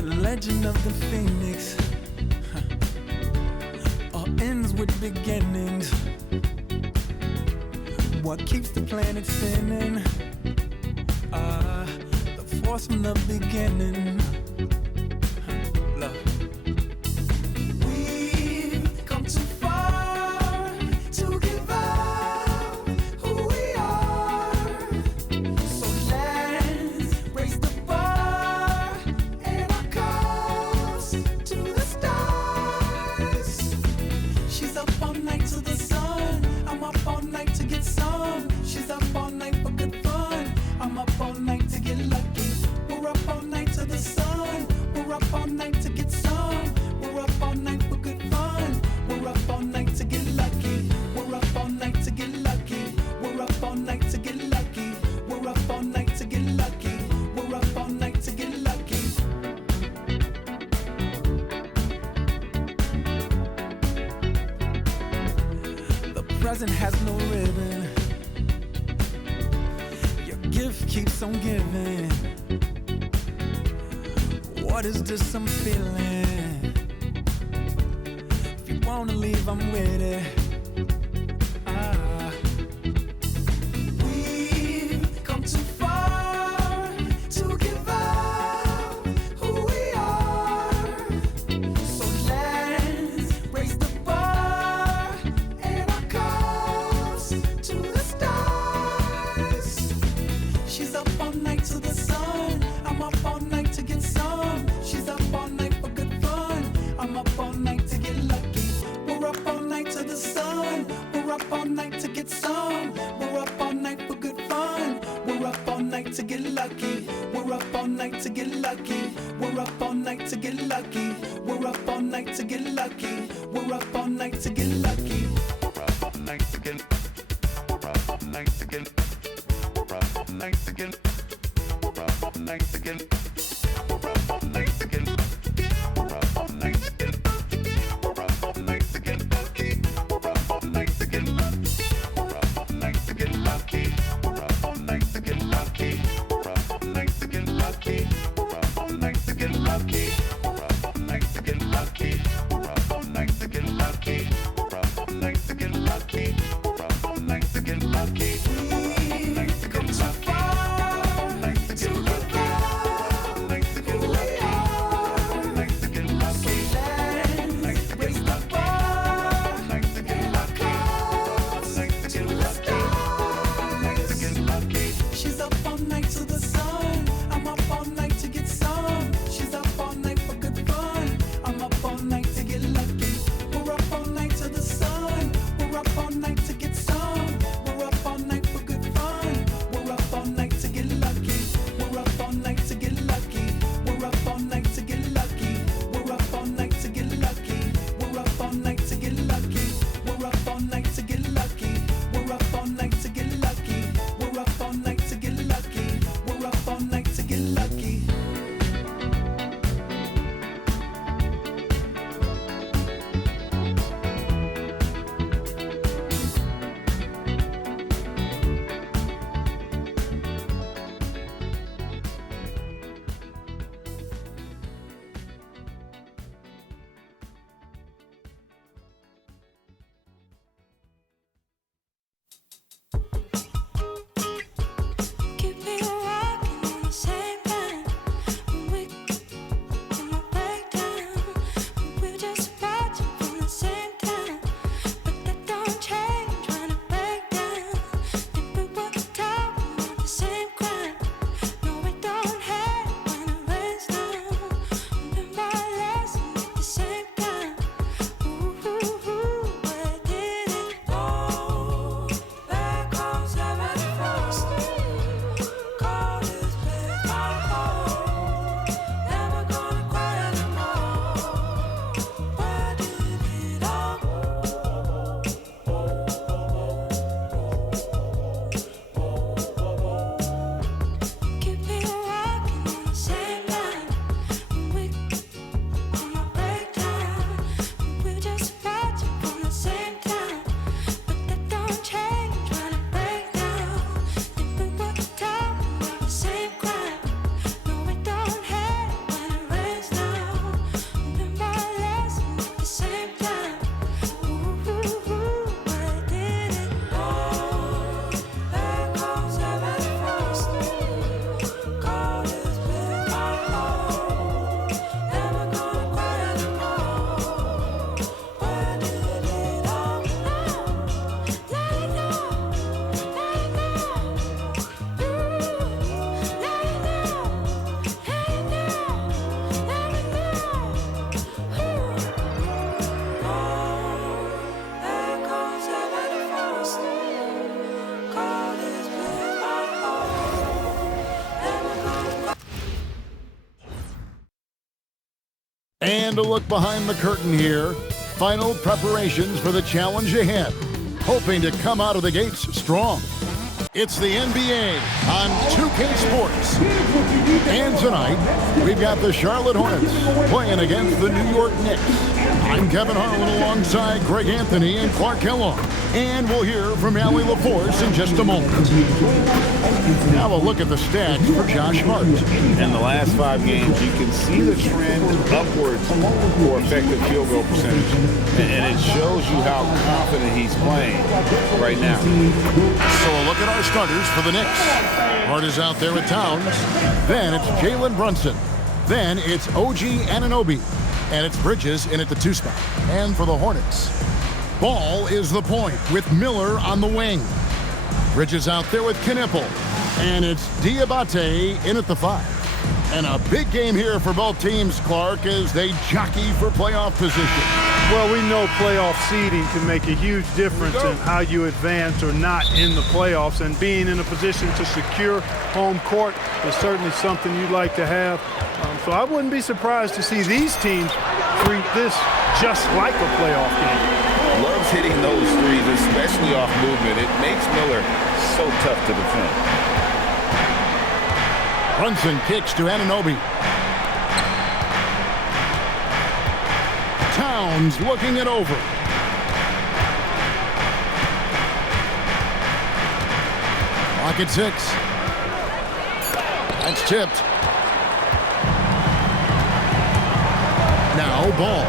Legend of the Phoenix all ends with beginnings. What keeps the planet spinning? The force from the beginning. Love. We've come too far to give up who we are. So let's raise the bar and our cups to the stars. She's up all night to the sun. I'm up all night to get some. She's up all night for good fun. I'm up all night to get lucky. We're up all night to the sun. We're up all night to get some. We're up all night for good fun. We're up all night to get lucky. We're up all night to get lucky. We're up all night to get lucky. We're up all night to get lucky. We're up all night to get lucky. The present has no ribbon. Your gift keeps on giving. What is this I'm feeling? If you wanna leave, I'm with it. We've come too far to give up who we are. So let's raise the bar and our cups to the stars. She's up all night to the sun. I'm up all night to get some. She's up all night for good fun. I'm up all night to get lucky. We're up all night to the sun. We're up all night to get some. We're up all night for good fun. We're up all night to get lucky. We're up all night to get lucky. We're up all night to get lucky. We're up all night to get lucky. We're up all night to get lucky. We're up all night to get. We're up all night to get. We're up all night to get. We're up all night to get. We're up all night to get. We're up all night to get. We're up all night to get lucky. We're up all night to get lucky. We're up all night to get lucky. We're up all night to get lucky. We're up all night to get lucky. We're up all night to get lucky. We're up all night to get lucky. We're up all night to get lucky. We're up all night to get lucky. We're up all night to get lucky. We've come too far to give up who we are. all night to get lucky. Keep me walking on the same line. We in my breakdown. We're just watching from the same time. But that don't change when I break down. Think we were talking about the same crime. No, we don't hate when it rains down. Learn my lesson at the same time. Where did it go? There goes every frost. Call this place my home. Never gonna cry anymore. Where did it all go? Keep me walking on the same line. We on my breakdown. We're just watching from the same time. But that don't change when I break down. Think we were talking about the same crime. No, we don't hate when it rains down. Learn my lesson at the same time. Where did it go? There goes every frost. Call this place my home. Never gonna cry anymore. Where did it all go? Let it go. Let it go. Let it go. Let it go. There goes every frost. Call this place my home. Never gonna And a look behind the curtain here. Final preparations for the challenge ahead. Hoping to come out of the gates strong. It's the NBA on 2K Sports. And tonight, we've got the Charlotte Hornets playing against the New York Knicks. I'm Kevin Harlan alongside Greg Anthony and Clark Kellogg. And we'll hear from Allie LaForce in just a moment. Now a look at the stats for Josh Hart. In the last 5 games, you can see the trend upwards for effective field goal percentage. And it shows you how confident he's playing right now. So a look at our starters for the Knicks. Hart is out there with Towns. Then it's Jalen Brunson. Then it's OG Anunoby. And it's Bridges in at the 2 spot. And for the Hornets, Ball is the point with Miller on the wing. Bridges out there with Knipple. And it's Diabate in at the 5. And a big game here for both teams, Clark, as they jockey for playoff position. Well, we know playoff seeding can make a huge difference in how you advance or not in the playoffs, and being in a position to secure home court is certainly something you'd like to have. So I wouldn't be surprised to see these teams treat this just like a playoff game. Loves hitting those threes, especially off movement. It makes Miller so tough to defend. Brunson kicks to Anunoby. Towns looking it over. Clock at 6. That's tipped. Now Ball.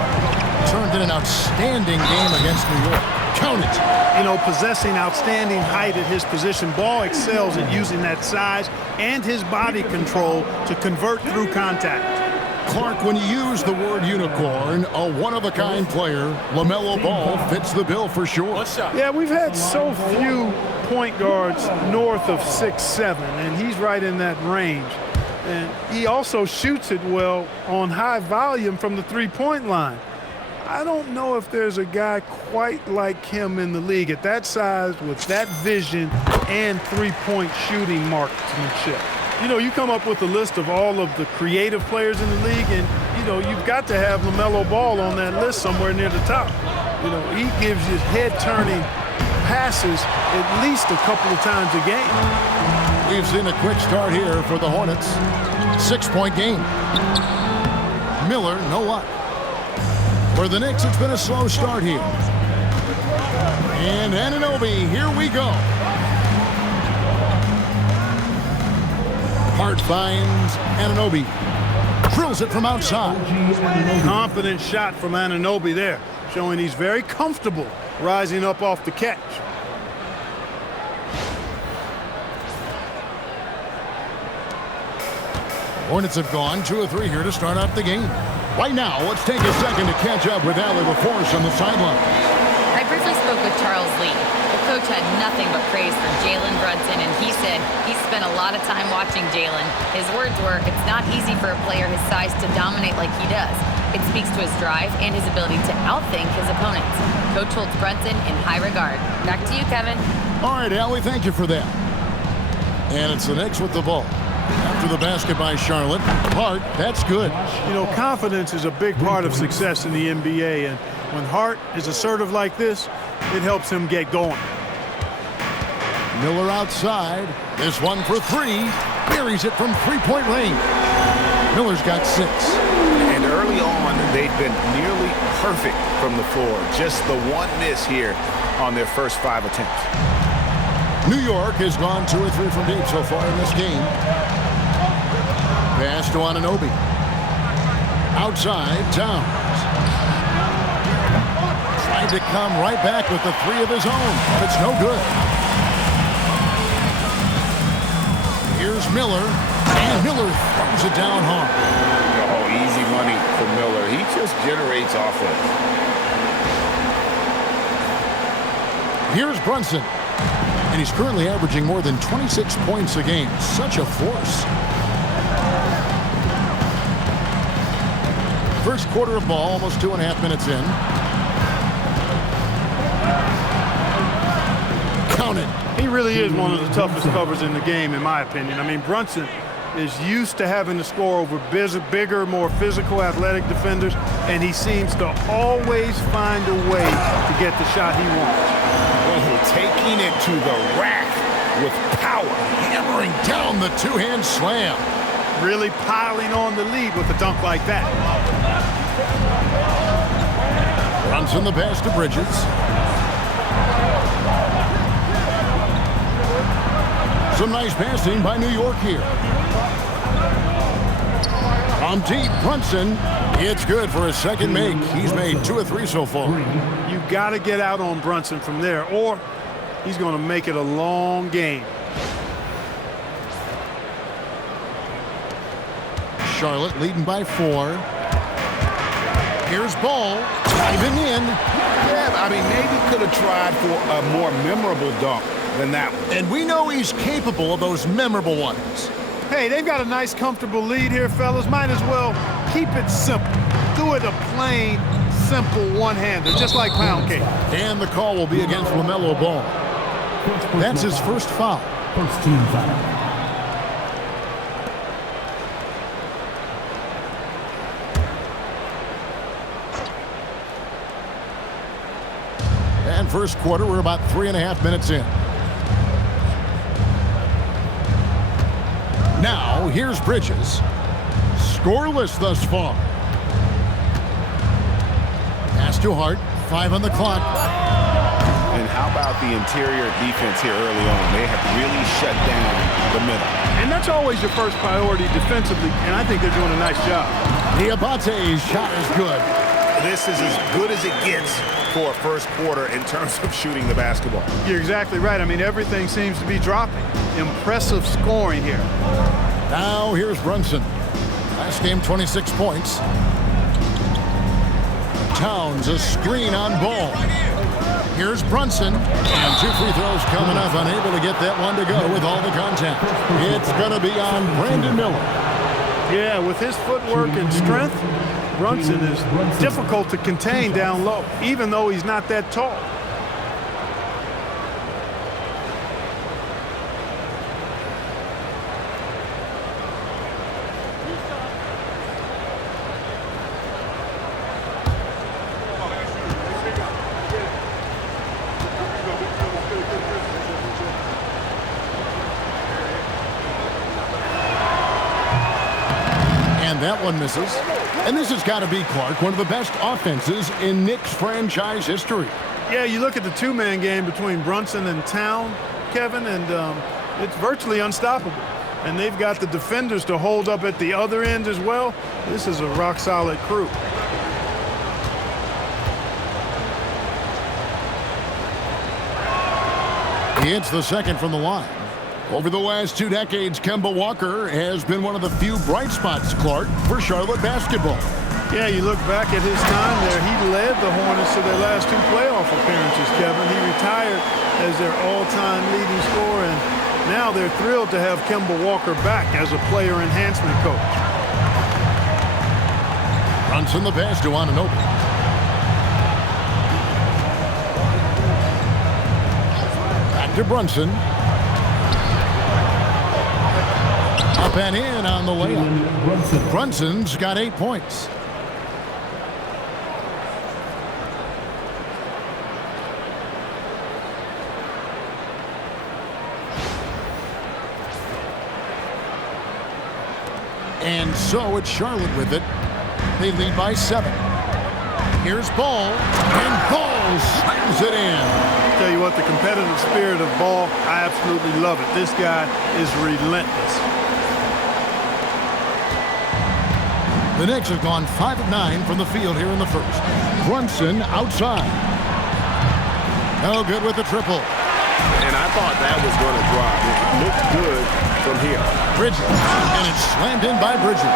Turned in an outstanding game against New York. Count it. You know, possessing outstanding height at his position, Ball excels at using that size and his body control to convert through contact. Clark, when you use the word unicorn, a one-of-a-kind player, LaMelo Ball fits the bill for sure. Yeah, we've had so few point guards north of 6'7", and he's right in that range. And he also shoots it well on high volume from the three-point line. I don't know if there's a guy quite like him in the league at that size with that vision and three-point shooting marksmanship. You know, you come up with a list of all of the creative players in the league, and, you know, you've got to have LaMelo Ball on that list somewhere near the top. You know, he gives you head-turning passes at least a couple of times a game. We've seen a quick start here for the Hornets. 6-point game. Miller, no luck. For the Knicks, it's been a slow start here. And Anunoby, here we go. Hart finds Anunoby. Drills it from outside. Confident shot from Anunoby there, showing he's very comfortable rising up off the catch. Hornets have gone 2 of 3 here to start off the game. Right now, let's take a second to catch up with Allie LaForce on the sideline. I briefly spoke with Charles Lee. The coach had nothing but praise for Jalen Brunson, and he said he spent a lot of time watching Jalen. His words were, it's not easy for a player his size to dominate like he does. It speaks to his drive and his ability to outthink his opponents. Coach holds Brunson in high regard. Back to you, Kevin. All right, Allie, thank you for that. And it's the Knicks with the ball. After the basket by Charlotte. Hart, that's good. You know, confidence is a big part of success in the NBA, and when Hart is assertive like this, it helps him get going. Miller outside. This one for 3. Buries it from 3-point range. Miller's got 6. And early on, they've been nearly perfect from the floor. Just the one miss here on their first 5 attempts. New York has gone 2 or 3 from deep so far in this game. Pass to Anunoby. Outside, Towns. Tried to come right back with the 3 of his own, but it's no good. Here's Miller, and Miller throws it down hard. Oh, easy money for Miller. He just generates offense. Here's Brunson. And he's currently averaging more than 26 points a game. Such a force. First quarter of ball, almost 2.5 minutes in. Count it. He really is one of the toughest covers in the game, in my opinion. I mean, Brunson is used to having to score over bigger, more physical, athletic defenders, and he seems to always find a way to get the shot he wants. Oh, taking it to the rack with power. Hammering down the 2-hand slam. Really piling on the lead with a dunk like that. Brunson the pass to Bridges. Some nice passing by New York here. From deep, Brunson. It's good for his second make. He's made 2 or 3 so far. You got to get out on Brunson from there, or he's going to make it a long game. Charlotte leading by 4. Here's Ball. Diving in. Yeah, I mean, maybe could have tried for a more memorable dunk than that one. And we know he's capable of those memorable ones. Hey, they've got a nice, comfortable lead here, fellas. Might as well keep it simple. Do it a plain, simple one-hander, just like pound cake. And the call will be against LaMelo Ball. That's his first foul. First team foul. And first quarter, we're about 3.5 minutes in. Now, here's Bridges. Scoreless thus far. Pass to Hart. 5 on the clock. And how about the interior defense here early on? They have really shut down the middle. And that's always your first priority defensively, and I think they're doing a nice job. Diabate's shot is good. This is as good as it gets for a first quarter in terms of shooting the basketball. You're exactly right. I mean, everything seems to be dropping. Impressive scoring here. Now here's Brunson. Last game, 26 points. Towns, a screen on Ball. Here's Brunson. And 2 free throws coming up. Unable to get that one to go with all the contact. It's going to be on Brandon Miller. Yeah, with his footwork and strength, Brunson is difficult to contain down low, even though he's not that tall. And that one misses. And this has got to be, Clark, one of the best offenses in Knicks franchise history. Yeah, you look at the two-man game between Brunson and Town, Kevin, and it's virtually unstoppable. And they've got the defenders to hold up at the other end as well. This is a rock-solid crew. He hits the second from the line. Over the last 2 decades, Kemba Walker has been one of the few bright spots, Clark, for Charlotte basketball. Yeah, you look back at his time there, he led the Hornets to their last 2 playoff appearances, Kevin. He retired as their all-time leading scorer, and now they're thrilled to have Kemba Walker back as a player enhancement coach. Brunson the pass to Anunoby. Back to Brunson. Up and in on the layup. Brunson's got 8 points. And so it's Charlotte with it. They lead by 7. Here's Ball, and Ball slams it in. Tell you what, the competitive spirit of Ball, I absolutely love it. This guy is relentless. The Knicks have gone 5 of 9 from the field here in the first. Brunson outside. No good with the triple. And I thought that was going to drive. It looked good from here. Bridges, and it's slammed in by Bridges.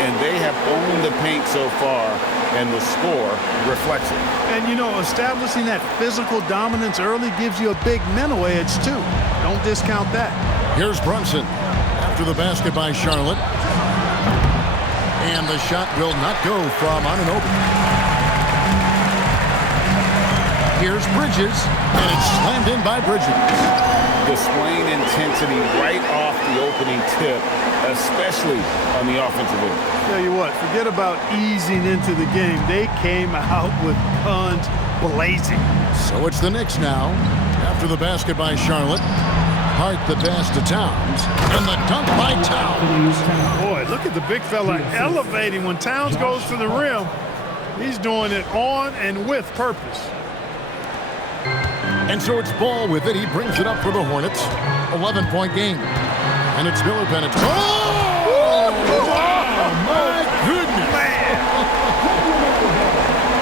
And they have owned the paint so far, and the score reflects it. And, you know, establishing that physical dominance early gives you a big mental edge, too. Don't discount that. Here's Brunson after the basket by Charlotte. And the shot will not go from Anunoby. Here's Bridges, and it's slammed in by Bridges. Displaying intensity right off the opening tip, especially on the offensive end. Tell you what, forget about easing into the game. They came out with guns blazing. So it's the Knicks now. After the basket by Charlotte. Hart the pass to Towns. And the dunk by Towns. Boy, look at the big fella elevating when Towns goes to the rim. He's doing it on and with purpose. And so it's Ball with it. He brings it up for the Hornets. 11-point game. And it's Miller penetrating. Oh, my goodness.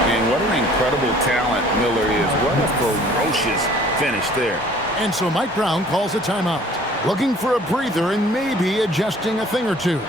And what an incredible talent Miller is. What a ferocious finish there. And so Mike Brown calls a timeout. Looking for a breather and maybe adjusting a thing or two.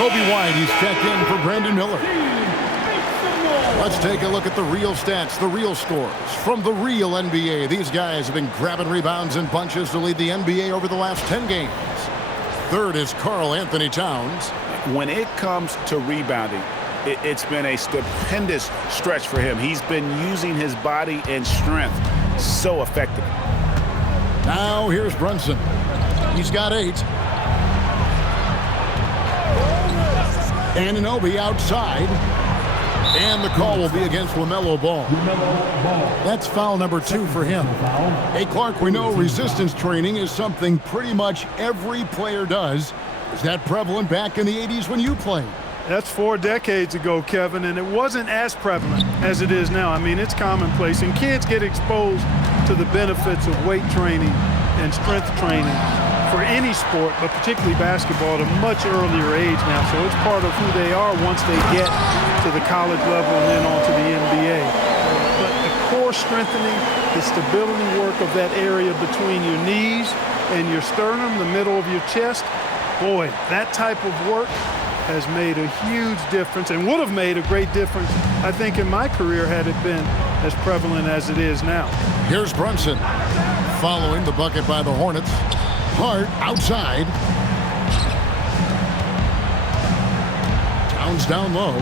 Kobe White, he's checked in for Brandon Miller. Let's take a look at the real stats, the real scores from the real NBA. These guys have been grabbing rebounds in bunches to lead the NBA over the last 10 games. Third is Karl Anthony Towns. When it comes to rebounding, it's been a stupendous stretch for him. He's been using his body and strength so effectively. Now here's Brunson. He's got 8. Anunoby outside. And the call will be against LaMelo Ball. That's foul number 2 for him. Hey, Clark, we know resistance training is something pretty much every player does. Is that prevalent back in the 80s when you played? That's 4 decades ago, Kevin, and it wasn't as prevalent as it is now. I mean, it's commonplace, and kids get exposed to the benefits of weight training and strength training for any sport, but particularly basketball, at a much earlier age now. So it's part of who they are once they get to the college level and then on to the NBA. But the core strengthening, the stability work of that area between your knees and your sternum, the middle of your chest, boy, that type of work has made a huge difference and would have made a great difference, I think, in my career had it been as prevalent as it is now. Here's Brunson following the bucket by the Hornets. Hart outside. Towns down low.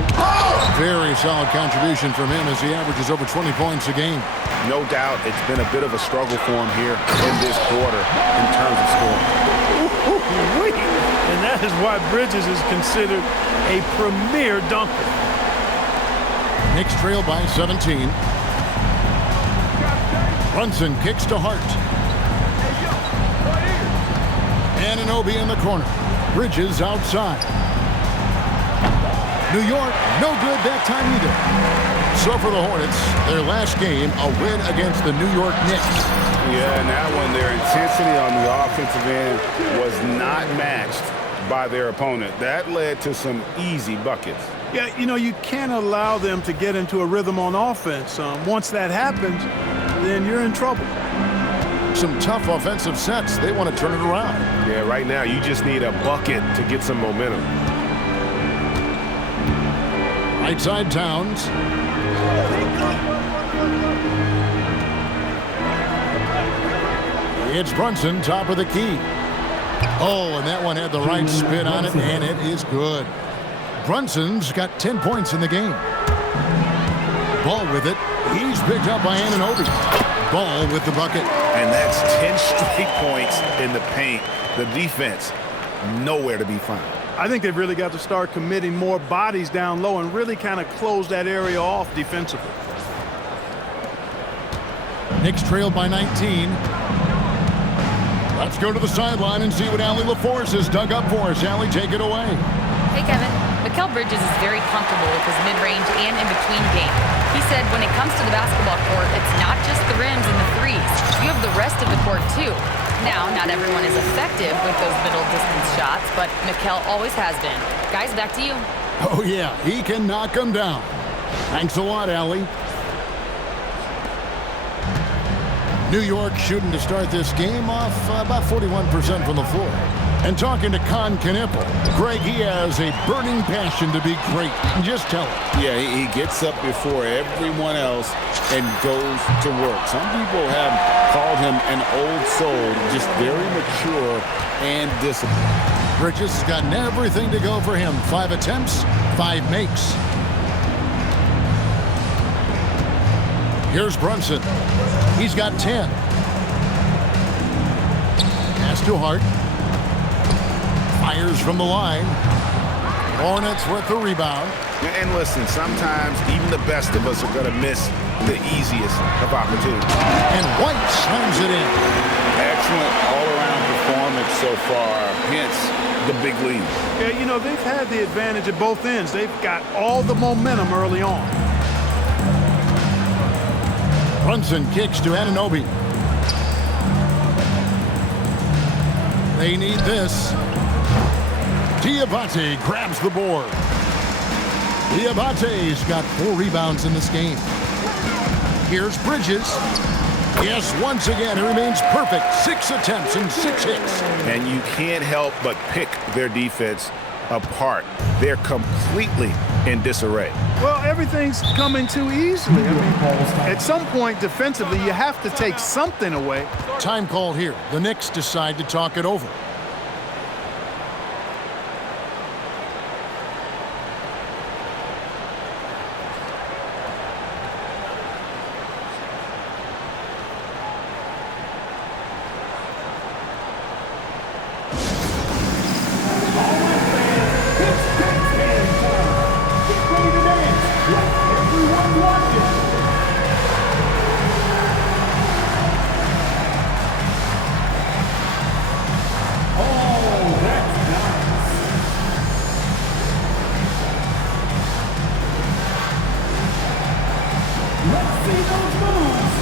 Very solid contribution from him as he averages over 20 points a game. No doubt it's been a bit of a struggle for him here in this quarter in terms of scoring. And that is why Bridges is considered a premier dunker. Knicks trail by 17. Brunson kicks to Hart. Anunoby in the corner. Bridges outside. New York, no good that time either. So for the Hornets, their last game, a win against the New York Knicks. Yeah, and that one, their intensity on the offensive end was not matched by their opponent. That led to some easy buckets. Yeah, you know, you can't allow them to get into a rhythm on offense. Once that happens, then you're in trouble. Some tough offensive sets. They want to turn it around. Yeah, right now you just need a bucket to get some momentum. Right side Towns. It's Brunson, top of the key. Oh, and that one had the right spin on it, and it is good. Brunson's got 10 points in the game. Ball with it. He's picked up by Anunoby. Ball with the bucket. And that's 10 straight points in the paint. The defense, nowhere to be found. I think they've really got to start committing more bodies down low and really kind of close that area off defensively. Knicks trailed by 19. Let's go to the sideline and see what Allie LaForce has dug up for us. Allie, take it away. Hey, Kevin. Mikal Bridges is very comfortable with his mid-range and in-between game. He said when it comes to the basketball court, it's not just the rims and the threes. You have the rest of the court, too. Now, not everyone is effective with those middle-distance shots, but Mikal always has been. Guys, back to you. Oh, yeah, he can knock them down. Thanks a lot, Allie. New York shooting to start this game off about 41% from the floor. And talking to Con Knippel, Greg, he has a burning passion to be great. Just tell him. Yeah, he gets up before everyone else and goes to work. Some people have called him an old soul, just very mature and disciplined. Bridges has gotten everything to go for him. 5 attempts, 5 makes. Here's Brunson. He's got 10. Pass to Hart. Fires from the line. Hornets with the rebound. And listen, sometimes even the best of us are going to miss the easiest of opportunities. And White slams it in. Excellent all-around performance so far, hence the big lead. Yeah, you know, they've had the advantage at both ends. They've got all the momentum early on. Brunson kicks to Anunoby. They need this. Diabate grabs the board. Diabate's got 4 rebounds in this game. Here's Bridges. Yes, once again, he remains perfect. 6 attempts and 6 hits. And you can't help but pick their defense apart. They're completely in disarray. Well, everything's coming too easily. I mean, at some point defensively, you have to take something away. Time called here. The Knicks decide to talk it over. Let's see those moves.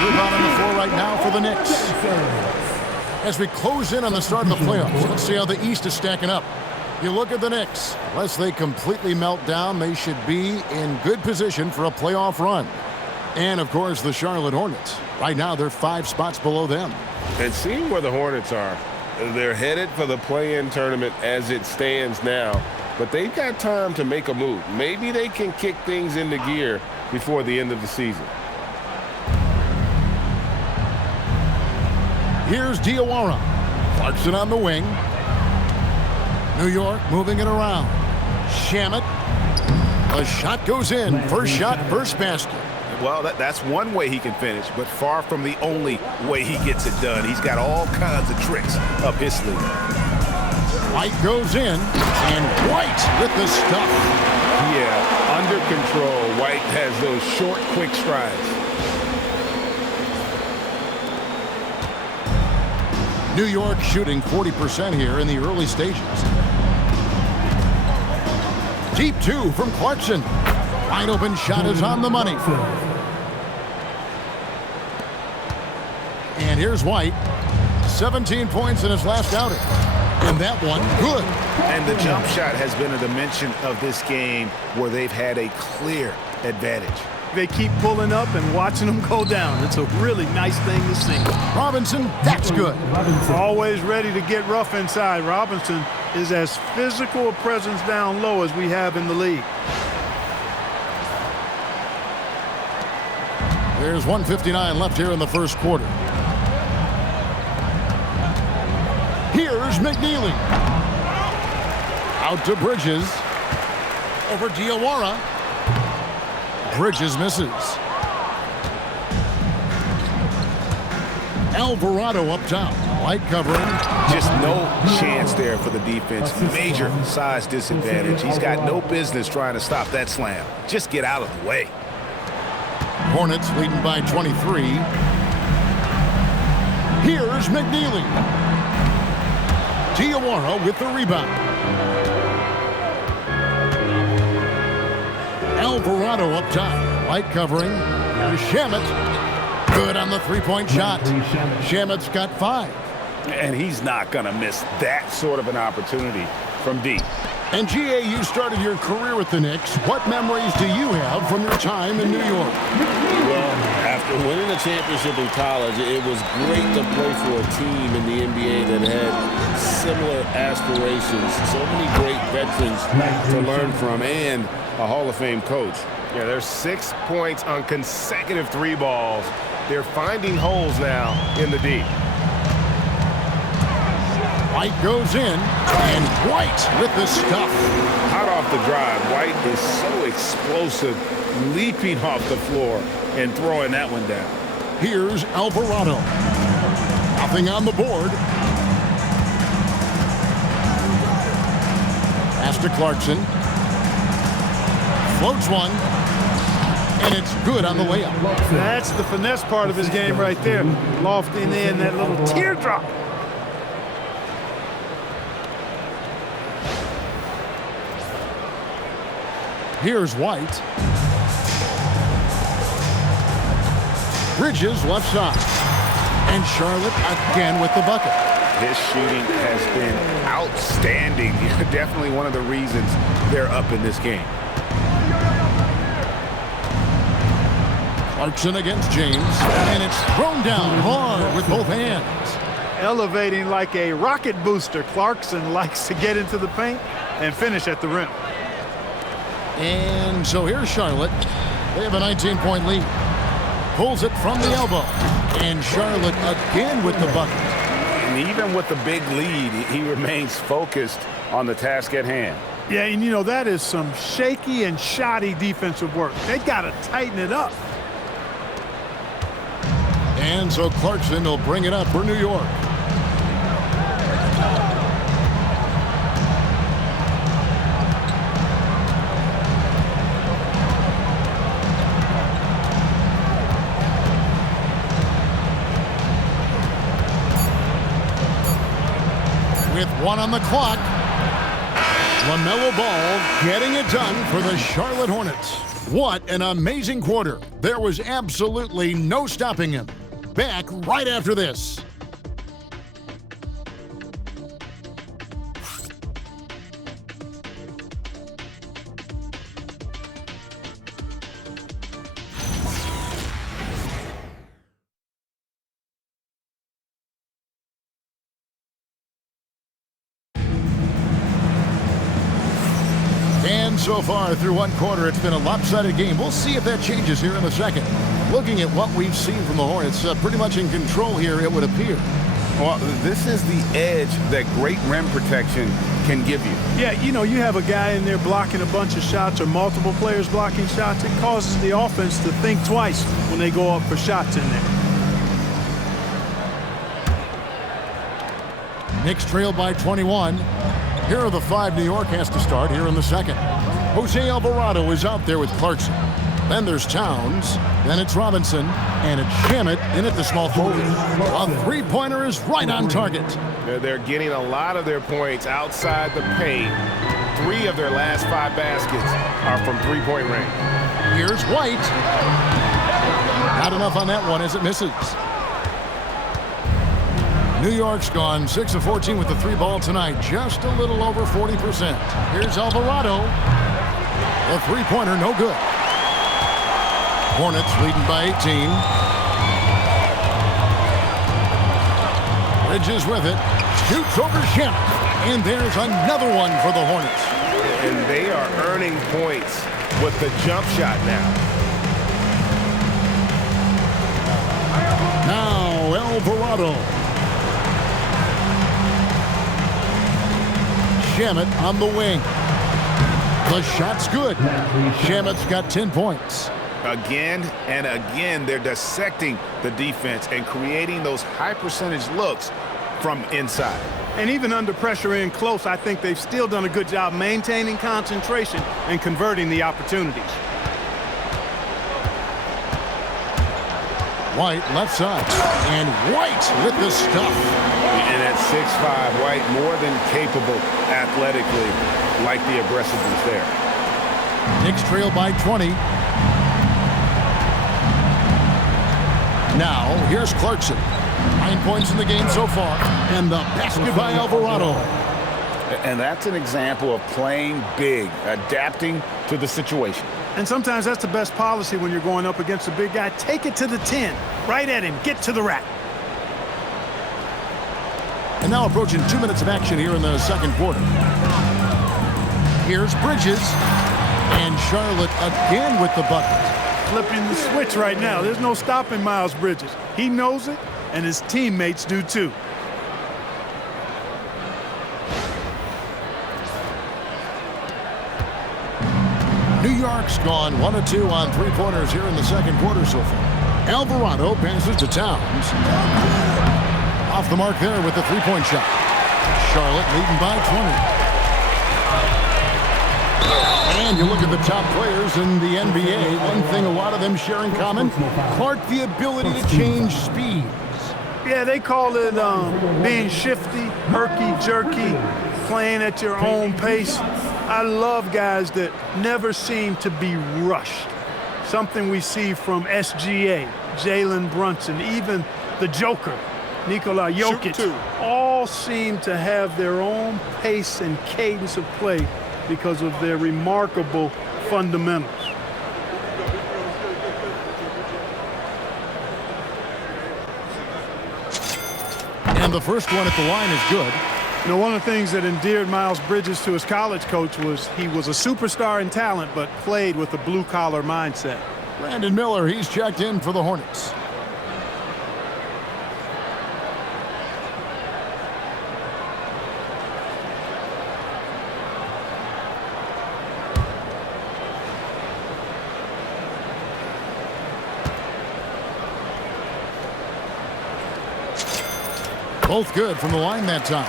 Group out on the floor right now for the Knicks. As we close in on the start of the playoffs, let's see how the East is stacking up. You look at the Knicks. Unless they completely melt down, they should be in good position for a playoff run. And, of course, the Charlotte Hornets. Right now, they're 5 spots below them. And seeing where the Hornets are, they're headed for the play-in tournament as it stands now. But they've got time to make a move. Maybe they can kick things into gear before the end of the season. Here's Diawara. Clarkson on the wing. New York moving it around. Shamet. A shot goes in. First shot, first basket. Well, that's one way he can finish, but far from the only way he gets it done. He's got all kinds of tricks up his sleeve. White goes in, and White with the stuff. Yeah, under control. White has those short, quick strides. New York shooting 40% here in the early stages. Deep 2 from Clarkson. Wide open shot is on the money. And here's White. 17 points in his last outing. And that one, good. And the jump shot has been a dimension of this game where they've had a clear advantage. They keep pulling up and watching them go down. It's a really nice thing to see. Robinson, that's good. Always ready to get rough inside. Robinson is as physical a presence down low as we have in the league. There's 1:59 left here in the first quarter. Here's McNeely. Out to Bridges. Over Diawara. Bridges misses. Alvarado up top. White covering. Just no chance there for the defense. Major size disadvantage. He's got no business trying to stop that slam. Just get out of the way. Hornets leading by 23. Here's McNeely. Diawara with the rebound. Alvarado up top. White covering. Here's Shamet. Good on the three-point shot. Shamet's got 5. And he's not going to miss that sort of an opportunity from deep. And GA, you started your career with the Knicks. What memories do you have from your time in New York? Well, after winning a championship in college, it was great to play for a team in the NBA that had similar aspirations. So many great veterans to learn from and a Hall of Fame coach. Yeah, there's 6 points on consecutive 3 balls. They're finding holes now in the D. White goes in, and White with the stuff. Hot off the drive, White is so explosive, leaping off the floor and throwing that one down. Here's Alvarado. Nothing on the board. Pass to Clarkson. Floats one. And it's good on the layup. That's the finesse part of his game right there. Lofting in that little teardrop. Here's White. Bridges left side. And Charlotte again with the bucket. His shooting has been outstanding. Definitely one of the reasons they're up in this game. Clarkson against James, and it's thrown down hard with both hands. Elevating like a rocket booster, Clarkson likes to get into the paint and finish at the rim. And so here's Charlotte. They have a 19-point lead. Pulls it from the elbow. And Charlotte again with the bucket. And even with the big lead, he remains focused on the task at hand. Yeah, and you know, that is some shaky and shoddy defensive work. They got to tighten it up. And so Clarkson will bring it up for New York. With one on the clock, LaMelo Ball getting it done for the Charlotte Hornets. What an amazing quarter. There was absolutely no stopping him. Back right after this. And so far through one quarter, it's been a lopsided game. We'll see if that changes here in a second. Looking at what we've seen from the Hornets, pretty much in control here, it would appear. Well, this is the edge that great rim protection can give you. Yeah, you know, you have a guy in there blocking a bunch of shots or multiple players blocking shots. It causes the offense to think twice when they go up for shots in there. Knicks trail by 21. Here are the 5 New York has to start here in the second. Jose Alvarado is out there with Clarkson. Then there's Towns. Then it's Robinson. And it's Shamet in at the small forward. A three-pointer is right on target. They're getting a lot of their points outside the paint. 3 of their last 5 baskets are from three-point range. Here's White. Not enough on that one as it misses. New York's gone 6 of 14 with the 3 ball tonight, just a little over 40%. Here's Alvarado. The three-pointer, no good. Hornets leading by 18. Bridges with it. Shoots over Shamet. And there's another one for the Hornets. And they are earning points with the jump shot now. Now Alvarado. Shamet on the wing. The shot's good. Shamet's got 10 points. Again and again, they're dissecting the defense and creating those high-percentage looks from inside. And even under pressure in close, I think they've still done a good job maintaining concentration and converting the opportunities. White left side. And White with the stuff. And at 6'5", White more than capable athletically, like the aggressiveness there. Knicks trail by 20. Now, here's Clarkson. 9 points in the game so far. And the basket by Alvarado. And that's an example of playing big, adapting to the situation. And sometimes that's the best policy when you're going up against a big guy. Take it to the 10. Right at him. Get to the rack. And now approaching 2 minutes of action here in the second quarter. Here's Bridges. And Charlotte again with the bucket. Flipping the switch right now. There's no stopping Miles Bridges. He knows it, and his teammates do too. New York's gone 1 of 2 on three-pointers here in the second quarter so far. Alvarado passes to Towns. Off the mark there with the three-point shot. Charlotte leading by 20. And you look at the top players in the NBA, one thing a lot of them share in common, Clark, the ability to change speeds. Yeah, they call it being shifty, herky-jerky, playing at your own pace. I love guys that never seem to be rushed. Something we see from SGA, Jalen Brunson, even the Joker, Nikola Jokic, all seem to have their own pace and cadence of play because of their remarkable fundamentals. And the first one at the line is good. You know, one of the things that endeared Miles Bridges to his college coach was he was a superstar in talent, but played with a blue-collar mindset. Brandon Miller, he's checked in for the Hornets. Both good from the line that time.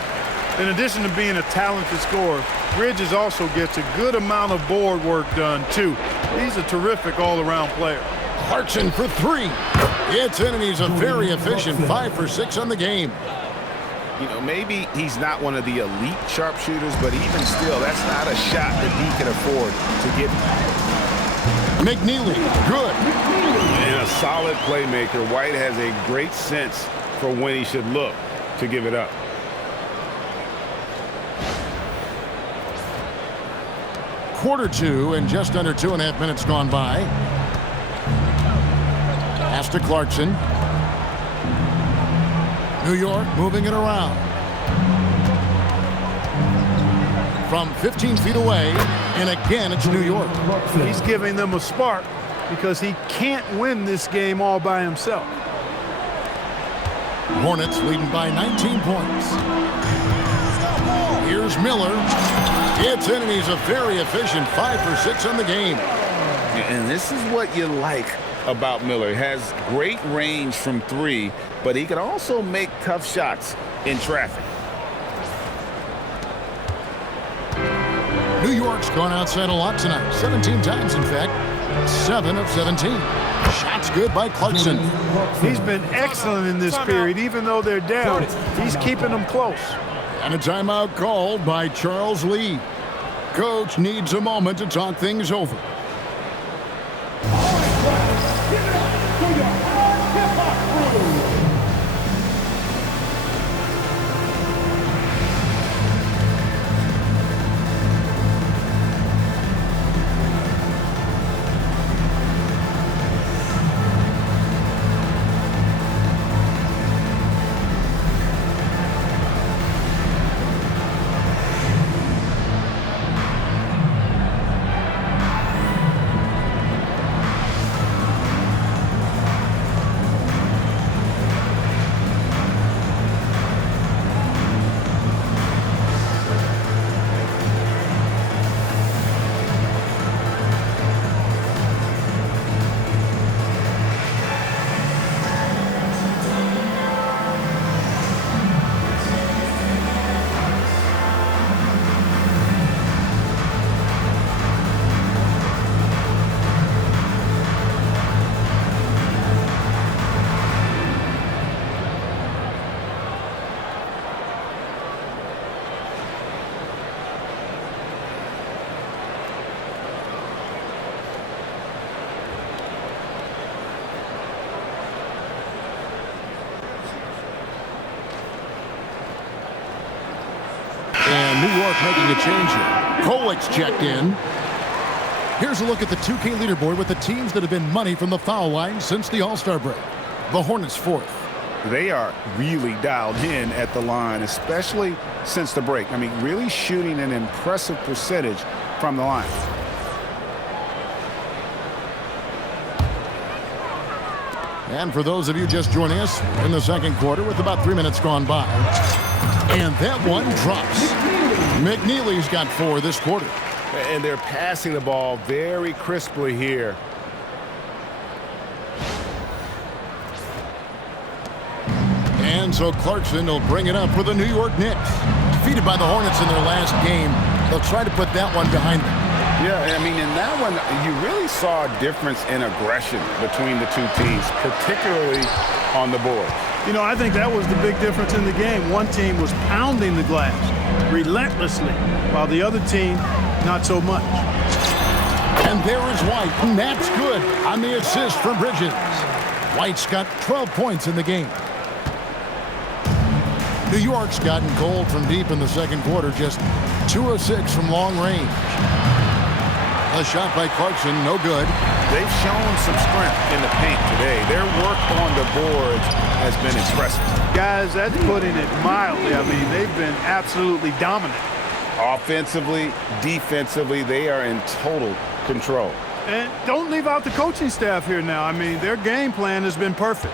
In addition to being a talented scorer, Bridges also gets a good amount of board work done, too. He's a terrific all-around player. Clarkson for three. It's in, and he's a very efficient 5 for 6 on the game. You know, maybe he's not one of the elite sharpshooters, but even still, that's not a shot that he can afford to give. McNeely, good. And a solid playmaker. White has a great sense for when he should look to give it up. Quarter two, and just under 2.5 minutes gone by. Pass to Clarkson. New York moving it around. From 15 feet away, and again it's New York. He's giving them a spark because he can't win this game all by himself. Hornets leading by 19 points. Here's Miller. It's in, and he's a very efficient 5 for 6 on the game. And this is what you like about Miller. He has great range from three, but he can also make tough shots in traffic. New York's gone outside a lot tonight. 17 times, in fact. 7 of 17. Shots good by Clarkson. He's been excellent in this period, even though they're down. He's keeping them close. And a timeout called by Charles Lee. Coach needs a moment to talk things over. And New York making a change here. Kolic's checked in. Here's a look at the 2K leaderboard with the teams that have been money from the foul line since the All-Star break. The Hornets fourth. They are really dialed in at the line, especially since the break. I mean, really shooting an impressive percentage from the line. And for those of you just joining us, in the second quarter with about 3 minutes gone by. And that one drops. McNeely's got 4 this quarter. And they're passing the ball very crisply here. And so Clarkson will bring it up for the New York Knicks. Defeated by the Hornets in their last game. They'll try to put that one behind them. Yeah, I mean, in that one, you really saw a difference in aggression between the two teams, particularly on the board. You know, I think that was the big difference in the game. One team was pounding the glass relentlessly, while the other team, not so much. And there is White, and that's good on the assist from Bridges. White's got 12 points in the game. New York's gotten cold from deep in the second quarter, just 2 of 6 from long range. A shot by Clarkson, no good. They've shown some strength in the paint today. Their work on the boards has been impressive. Guys, that's putting it mildly. I mean, they've been absolutely dominant. Offensively, defensively, they are in total control. And don't leave out the coaching staff here now. I mean, their game plan has been perfect.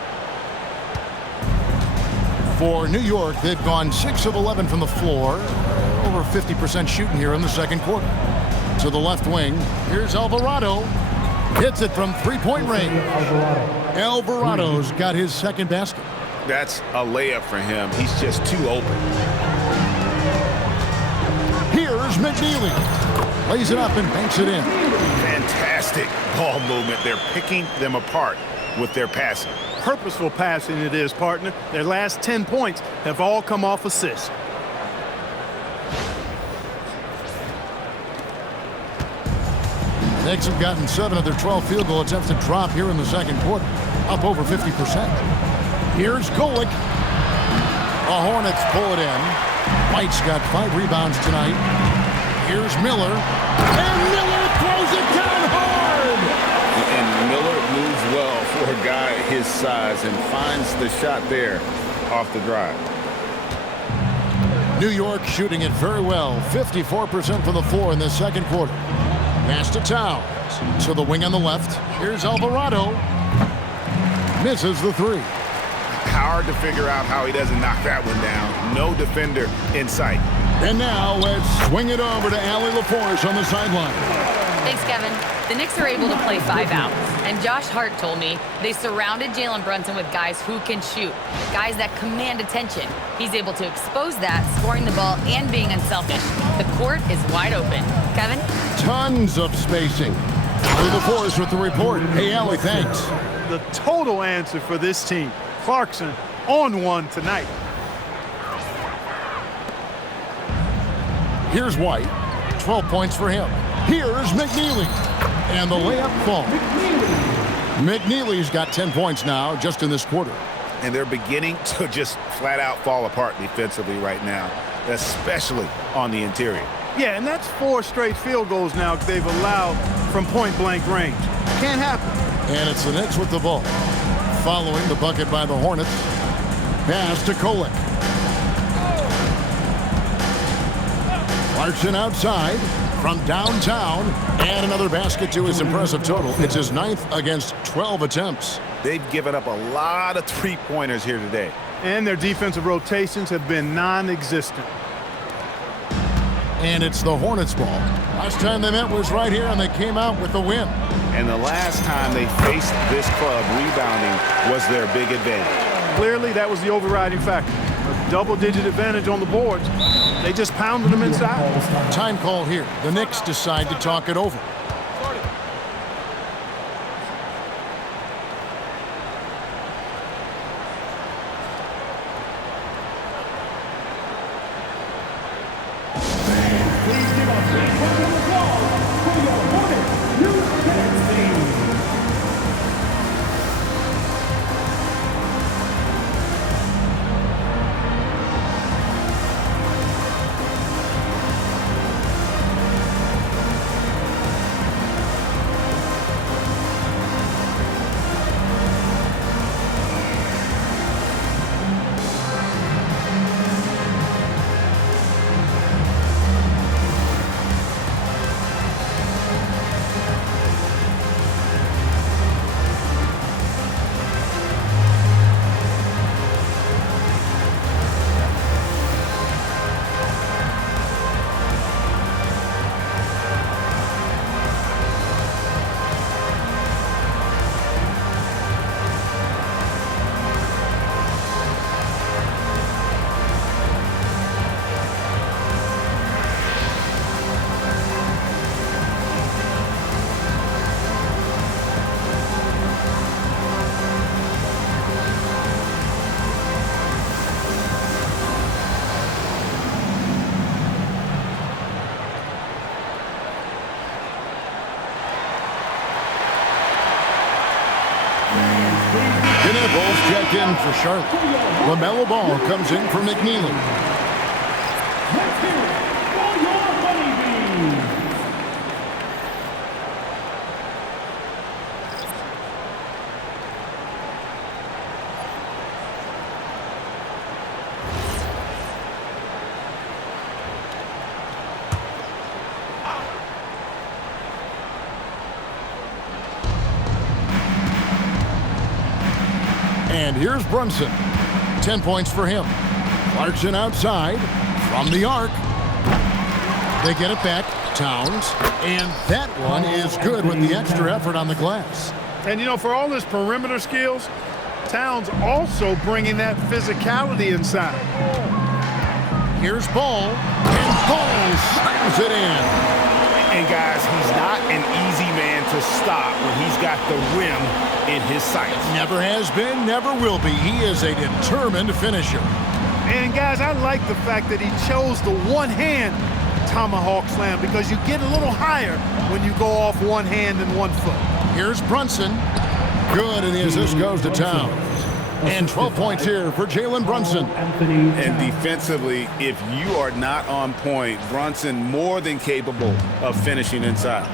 For New York, they've gone 6 of 11 from the floor. Over 50% shooting here in the second quarter. To the left wing, here's Alvarado. Hits it from three-point range. Alvarado's got his second basket. That's a layup for him. He's just too open. Here's McNeely. Lays it up and banks it in. Fantastic ball movement. They're picking them apart with their passing. Purposeful passing it is, partner. Their last 10 points have all come off assists. Knicks have gotten 7 of their 12 field goal attempts to drop here in the second quarter, up over 50%. Here's Golick. The Hornets pull it in. White's got 5 rebounds tonight. Here's Miller. And Miller throws it down hard! And Miller moves well for a guy his size and finds the shot there off the drive. New York shooting it very well. 54% from the floor in this second quarter. Pass to Towns. To the wing on the left. Here's Alvarado. Misses the three. Hard to figure out how he doesn't knock that one down. No defender in sight. And now let's swing it over to Allie LaForce on the sideline. Thanks, Kevin. The Knicks are able to play 5 out. And Josh Hart told me they surrounded Jalen Brunson with guys who can shoot, guys that command attention. He's able to expose that, scoring the ball and being unselfish. The court is wide open. Kevin? Tons of spacing. Allie LaForce with the report. Hey, Allie, thanks. The total answer for this team. Clarkson on one tonight. Here's White. 12 points for him. Here's McNeely. And the layup falls. McNeely's got 10 points now just in this quarter. And they're beginning to just flat out fall apart defensively right now, especially on the interior. Yeah, and that's 4 straight field goals now they've allowed from point-blank range. Can't happen. And it's the Knicks with the ball. Following the bucket by the Hornets. Pass to Golick. Clarkson outside from downtown. And another basket to his impressive total. It's his 9th against 12 attempts. They've given up a lot of three-pointers here today. And their defensive rotations have been non-existent. And it's the Hornets ball. Last time they met was right here, and they came out with the win. And the last time they faced this club, rebounding was their big advantage. Clearly, that was the overriding factor. A double-digit advantage on the boards. They just pounded them inside. Time call here. The Knicks decide to talk it over. Bulls check in for Charlotte. LaMelo Ball comes in for McNeely. And here's Brunson. 10 points for him. Clarkson outside from the arc. They get it back. Towns. And that one is good with the extra effort on the glass. And, you know, for all his perimeter skills, Towns also bringing that physicality inside. Here's Ball. And Ball slams it in. And, guys, he's not an easy man to stop when he's got the rim in his sights. Never has been, never will be. He is a determined finisher. And, guys, I like the fact that he chose the one-hand tomahawk slam because you get a little higher when you go off one hand and 1 foot. Here's Brunson. Good, and the assist goes to Towns. And 12 points here for Jalen Brunson. And defensively, if you are not on point, Brunson more than capable of finishing inside.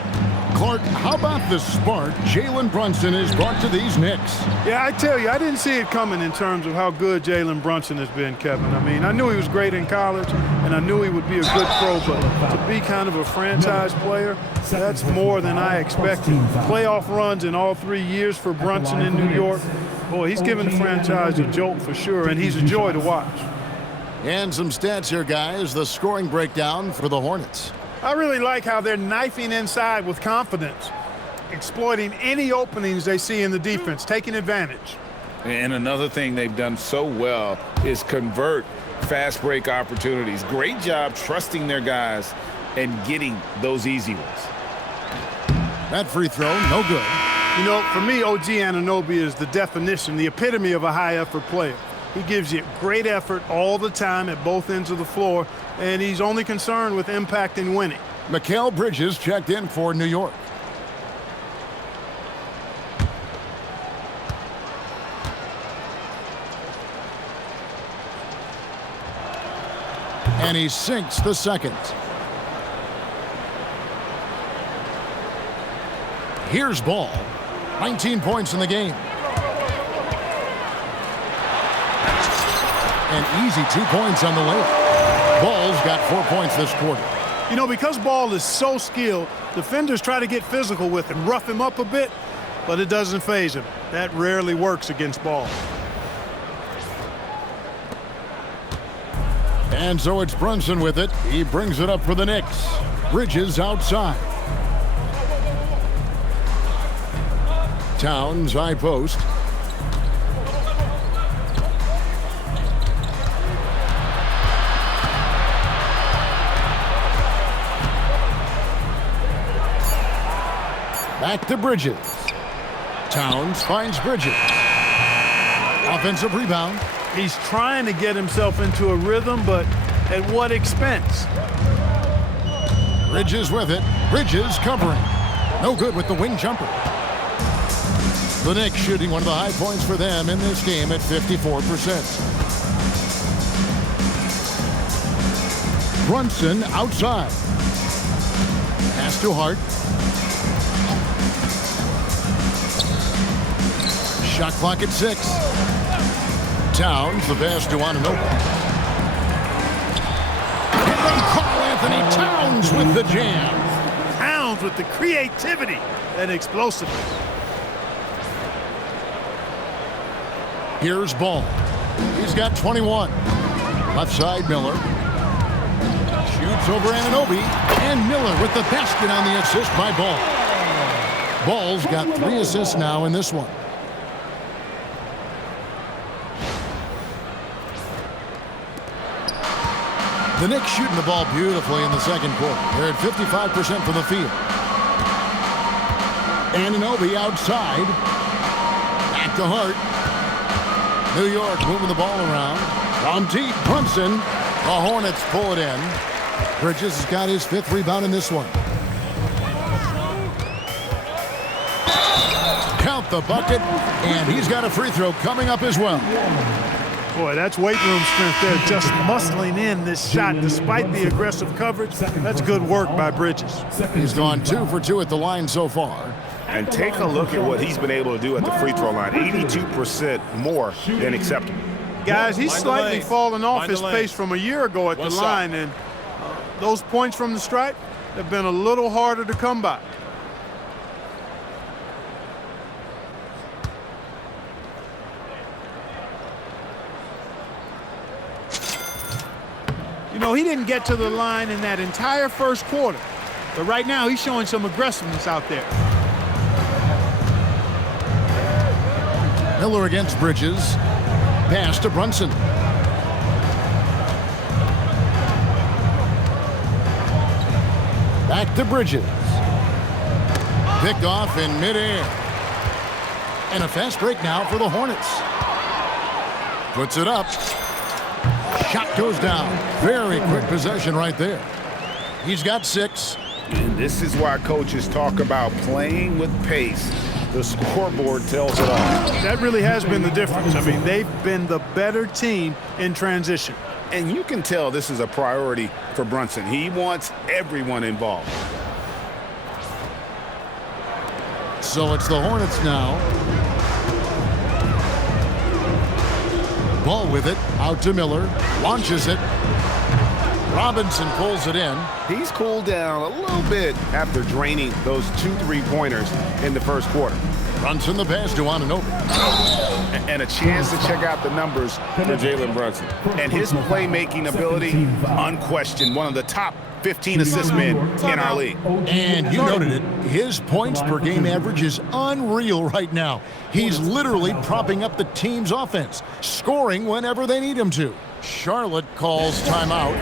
Clark, how about the spark Jalen Brunson has brought to these Knicks? Yeah, I tell you, I didn't see it coming in terms of how good Jalen Brunson has been, Kevin. I mean, I knew he was great in college, and I knew he would be a good pro, but to be kind of a franchise player, that's more than I expected. Playoff runs in all 3 years for Brunson in New York. Boy, he's given the franchise a jolt for sure, and he's a joy to watch. And some stats here, guys. The scoring breakdown for the Hornets. I really like how they're knifing inside with confidence, exploiting any openings they see in the defense, taking advantage. And another thing they've done so well is convert fast break opportunities. Great job trusting their guys and getting those easy ones. That free throw, no good. You know, for me, OG Anunoby is the definition, the epitome of a high-effort player. He gives you great effort all the time at both ends of the floor, and he's only concerned with impact and winning. Mikal Bridges checked in for New York. And he sinks the second. Here's Ball. 19 points in the game. And easy 2 points on the layup. Ball's got 4 points this quarter. You know, because Ball is so skilled, defenders try to get physical with him, rough him up a bit, but it doesn't faze him. That rarely works against Ball. And so it's Brunson with it. He brings it up for the Knicks. Bridges outside. Towns high post. Back to Bridges. Towns finds Bridges. Offensive rebound. He's trying to get himself into a rhythm, but at what expense? Bridges with it. Bridges covering. No good with the wing jumper. The Knicks shooting one of the high points for them in this game at 54%. Brunson outside. Pass to Hart. Shot clock at 6. Towns, the pass to Anunoby. And then Karl Anthony Towns with the jam. Towns with the creativity and explosiveness. Here's Ball. He's got 21. Left side, Miller. Shoots over Anunoby. And Miller with the basket on the assist by Ball. Ball's got 3 assists now in this one. The Knicks shooting the ball beautifully in the second quarter. They're at 55% from the field. Anunoby outside. Back to Hart. New York moving the ball around. From deep, Brunson. The Hornets pull it in. Bridges has got his 5th rebound in this one. Count the bucket, and he's got a free throw coming up as well. Boy, that's weight room strength there, just muscling in this shot despite the aggressive coverage. That's good work by Bridges. He's gone 2 for 2 at the line so far. And take a look at what he's been able to do at the free throw line. 82% more than acceptable. Guys, he's slightly fallen off his pace from a year ago at the line, and those points from the stripe have been a little harder to come by. he didn't get to the line in that entire first quarter. But right now, he's showing some aggressiveness out there. Miller against Bridges. Pass to Brunson. Back to Bridges. Picked off in midair. And a fast break now for the Hornets. Puts it up. Shot goes down. Very quick possession right there. He's got 6. And this is why coaches talk about playing with pace. The scoreboard tells it all. That really has been the difference. I mean, they've been the better team in transition. And you can tell this is a priority for Brunson. He wants everyone involved. So it's the Hornets now. Ball with it. Out to Miller. Launches it. Robinson pulls it in. He's cooled down a little bit after draining those 2 3-pointers in the first quarter. Brunson the pass to Anunoby. And a chance to check out the numbers for Jalen Brunson. And his playmaking ability, unquestioned, one of the top 15 assist men in our league. And you noted it. His points per game average is unreal right now. He's literally propping up the team's offense, scoring whenever they need him to. Charlotte calls timeout.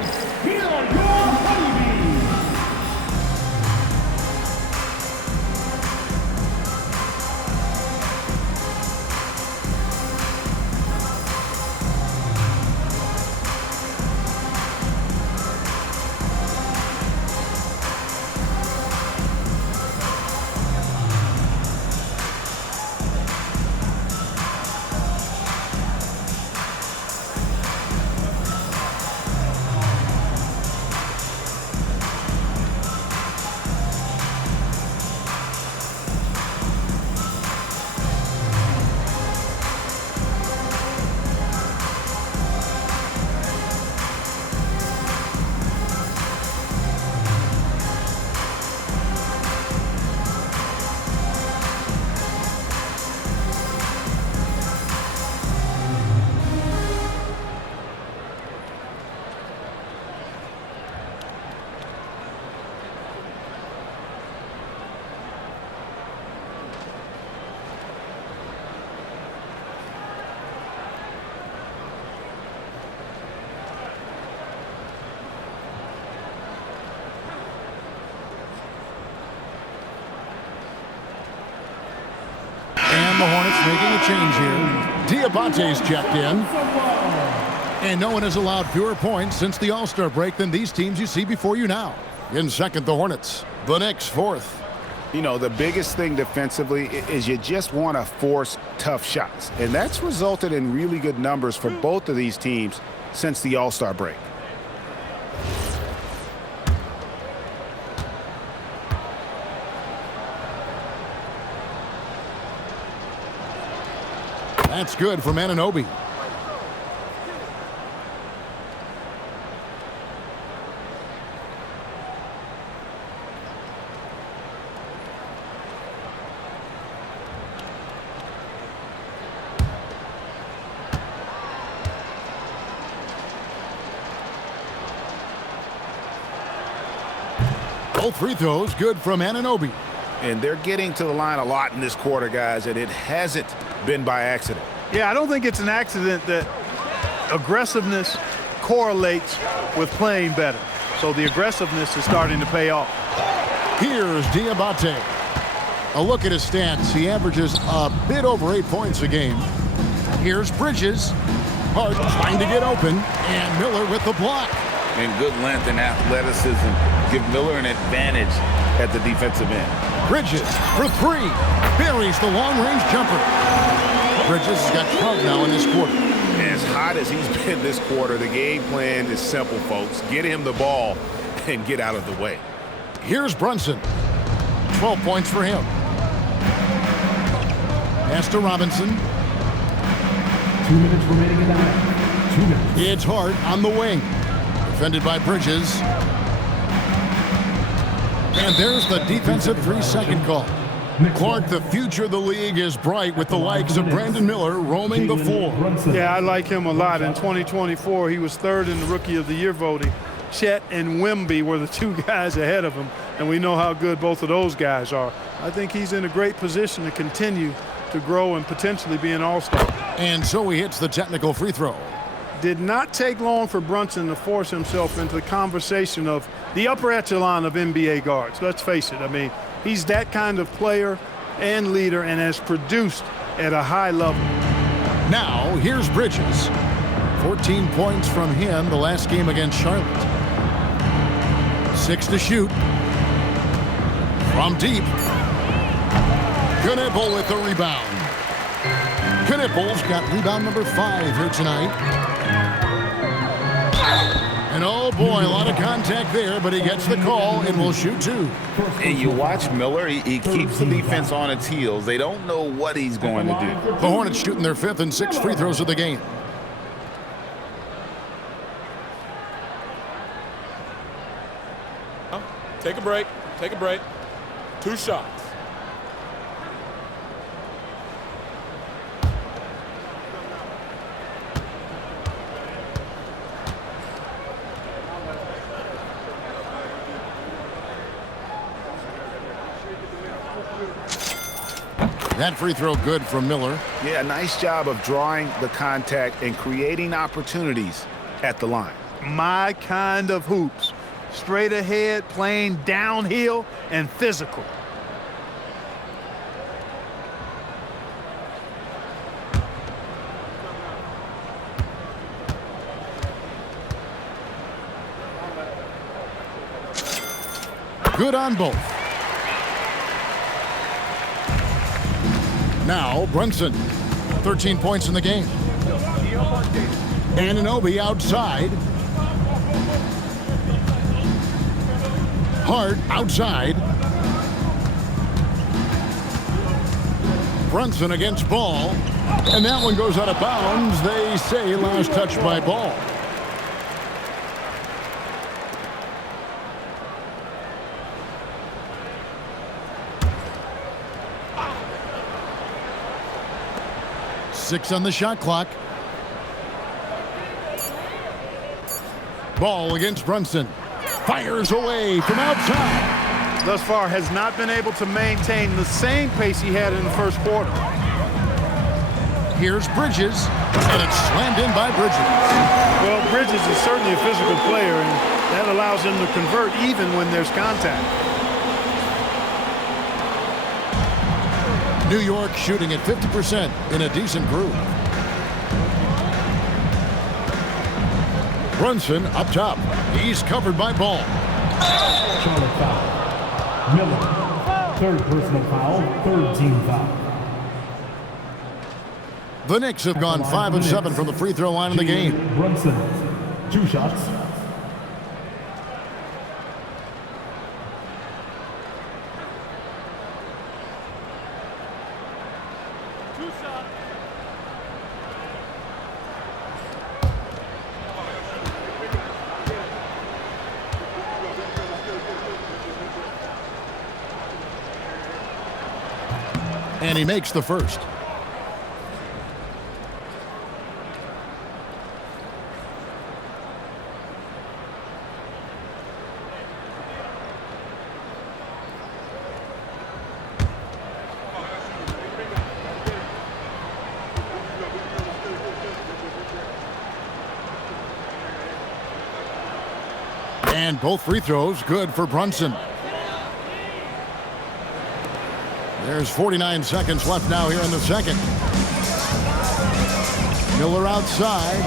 And the Hornets making a change here. Diabate's checked in. And no one has allowed fewer points since the All-Star break than these teams you see before you now. In second, the Hornets. The Knicks, fourth. You know, the biggest thing defensively is you just want to force tough shots. And that's resulted in really good numbers for both of these teams since the All-Star break. That's good from Anunoby. Both free throws good from Anunoby. And they're getting to the line a lot in this quarter, guys, and it hasn't been by accident. Yeah, I don't think it's an accident that aggressiveness correlates with playing better. So the aggressiveness is starting to pay off. Here's Diabate. A look at his stats. He averages a bit over 8 points a game. Here's Bridges. Hart trying to get open, and Miller with the block. And good length and athleticism give Miller an advantage at the defensive end. Bridges for three. Buries the long-range jumper. Bridges has got 12 now in this quarter. As hot as he's been this quarter, the game plan is simple, folks. Get him the ball and get out of the way. Here's Brunson. 12 points for him. Pass to Robinson. 2 minutes remaining in the half. 2 minutes. It's Hart on the wing. Defended by Bridges. And there's the defensive 3-second call. Clark, the future of the league is bright with the likes of Brandon Miller roaming the floor. Yeah, I like him a lot. In 2024, he was third in the Rookie of the Year voting. Chet and Wemby were the two guys ahead of him, and we know how good both of those guys are. I think he's in a great position to continue to grow and potentially be an all-star. And so he hits the technical free throw. Did not take long for Brunson to force himself into the conversation of the upper echelon of NBA guards. Let's face it. I mean, he's that kind of player and leader and has produced at a high level. Now, here's Bridges. 14 points from him the last game against Charlotte. 6 to shoot. From deep. Knipple with the rebound. Knipple's got rebound number 5 here tonight. And oh boy, a lot of contact there, but he gets the call and will shoot 2. And you watch Miller, he keeps the defense on its heels. They don't know what he's going to do. The Hornets shooting their 5th and 6th free throws of the game. Take a break. Take a break. 2 shots. That free throw good from Miller. Yeah, nice job of drawing the contact and creating opportunities at the line. My kind of hoops. Straight ahead, playing downhill, and physical. Good on both. Now Brunson, 13 points in the game. Anunoby outside. Hart outside. Brunson against Ball. And that one goes out of bounds. They say last touch by Ball. Six on the shot clock. Ball against Brunson. Fires away from outside. Thus far has not been able to maintain the same pace he had in the first quarter. Here's Bridges, and it's slammed in by Bridges. Well, Bridges is certainly a physical player, and that allows him to convert even when there's contact. New York shooting at 50% in a decent groove. Brunson up top. He's covered by Ball. Charlotte foul. Miller. 3rd personal foul. 3rd team foul. The Knicks have gone 5 of 7 from the free throw line in the game. Brunson. 2 shots. And he makes the first. And both free throws good for Brunson. There's 49 seconds left now here in the second. Miller outside.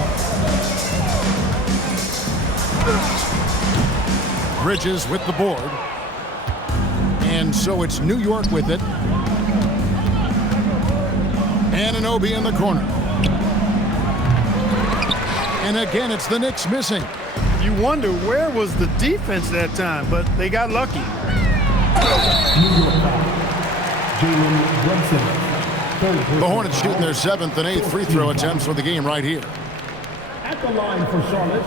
Bridges with the board. And so it's New York with it. Anunoby in the corner. And again, it's the Knicks missing. You wonder where was the defense that time, but they got lucky. The Hornets shooting their 7th and 8th free throw attempts for the game right here. At the line for Charlotte,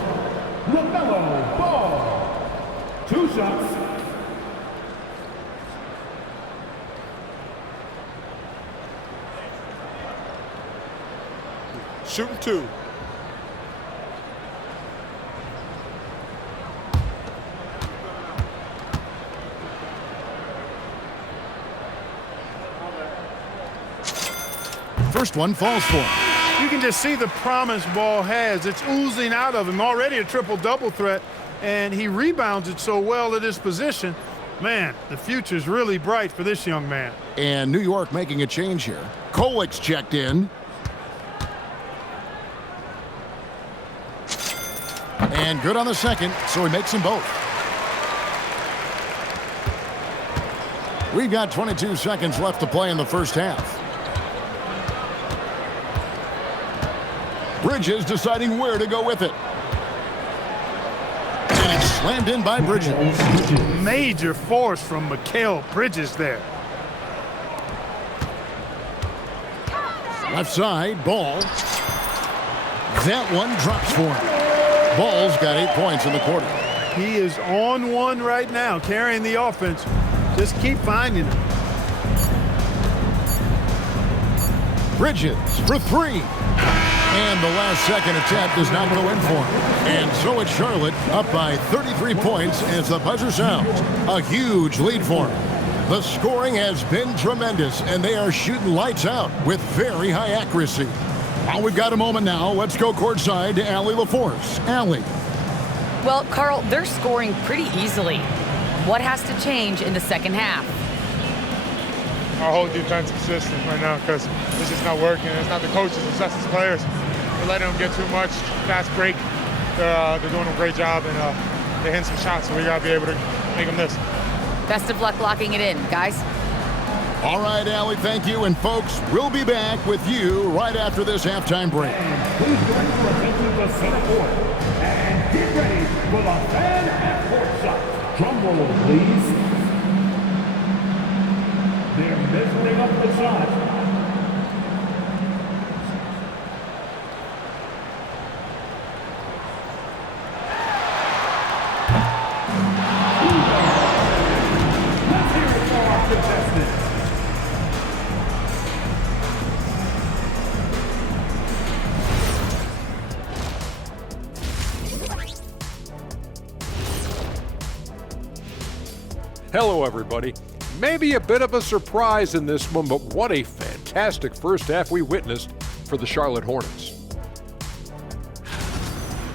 LaMelo Ball. 2 shots. Shooting 2. first one falls for him. You can just see the promise Ball has. It's oozing out of him. Already a triple-double threat, and he rebounds it so well at his position. Man, the future's really bright for this young man. And New York making a change here. Kolic's checked in. And good on the second, so he makes them both. We've got 22 seconds left to play in the first half. Bridges deciding where to go with it. And it's slammed in by Bridges. Major force from Mikal Bridges there. Left side, Ball. That one drops for him. Ball's got 8 points in the quarter. He is on one right now, carrying the offense. Just keep finding him. Bridges for 3. And the last second attempt does not go in for him. And so it's Charlotte up by 33 points as the buzzer sounds. A huge lead for him. The scoring has been tremendous, and they are shooting lights out with very high accuracy. Well, we've got a moment now. Let's go courtside to Allie LaForce. Allie. Well, Carl, they're scoring pretty easily. What has to change in the second half? Our whole defensive system right now, because it's just not working. It's not the coaches, it's us as players. We're letting them get too much. Fast break. They're doing a great job, and they're hitting some shots, so we got to be able to make them miss. Best of luck locking it in, guys. All right, Allie, thank you. And, folks, we'll be back with you right after this halftime break. Please join us into the center court and get ready for the fan at court shot. Drum roll, please. They're measuring up the shot. Let's hear it for our contestants. Hello, everybody. Maybe a bit of a surprise in this one, but what a fantastic first half we witnessed for the Charlotte Hornets.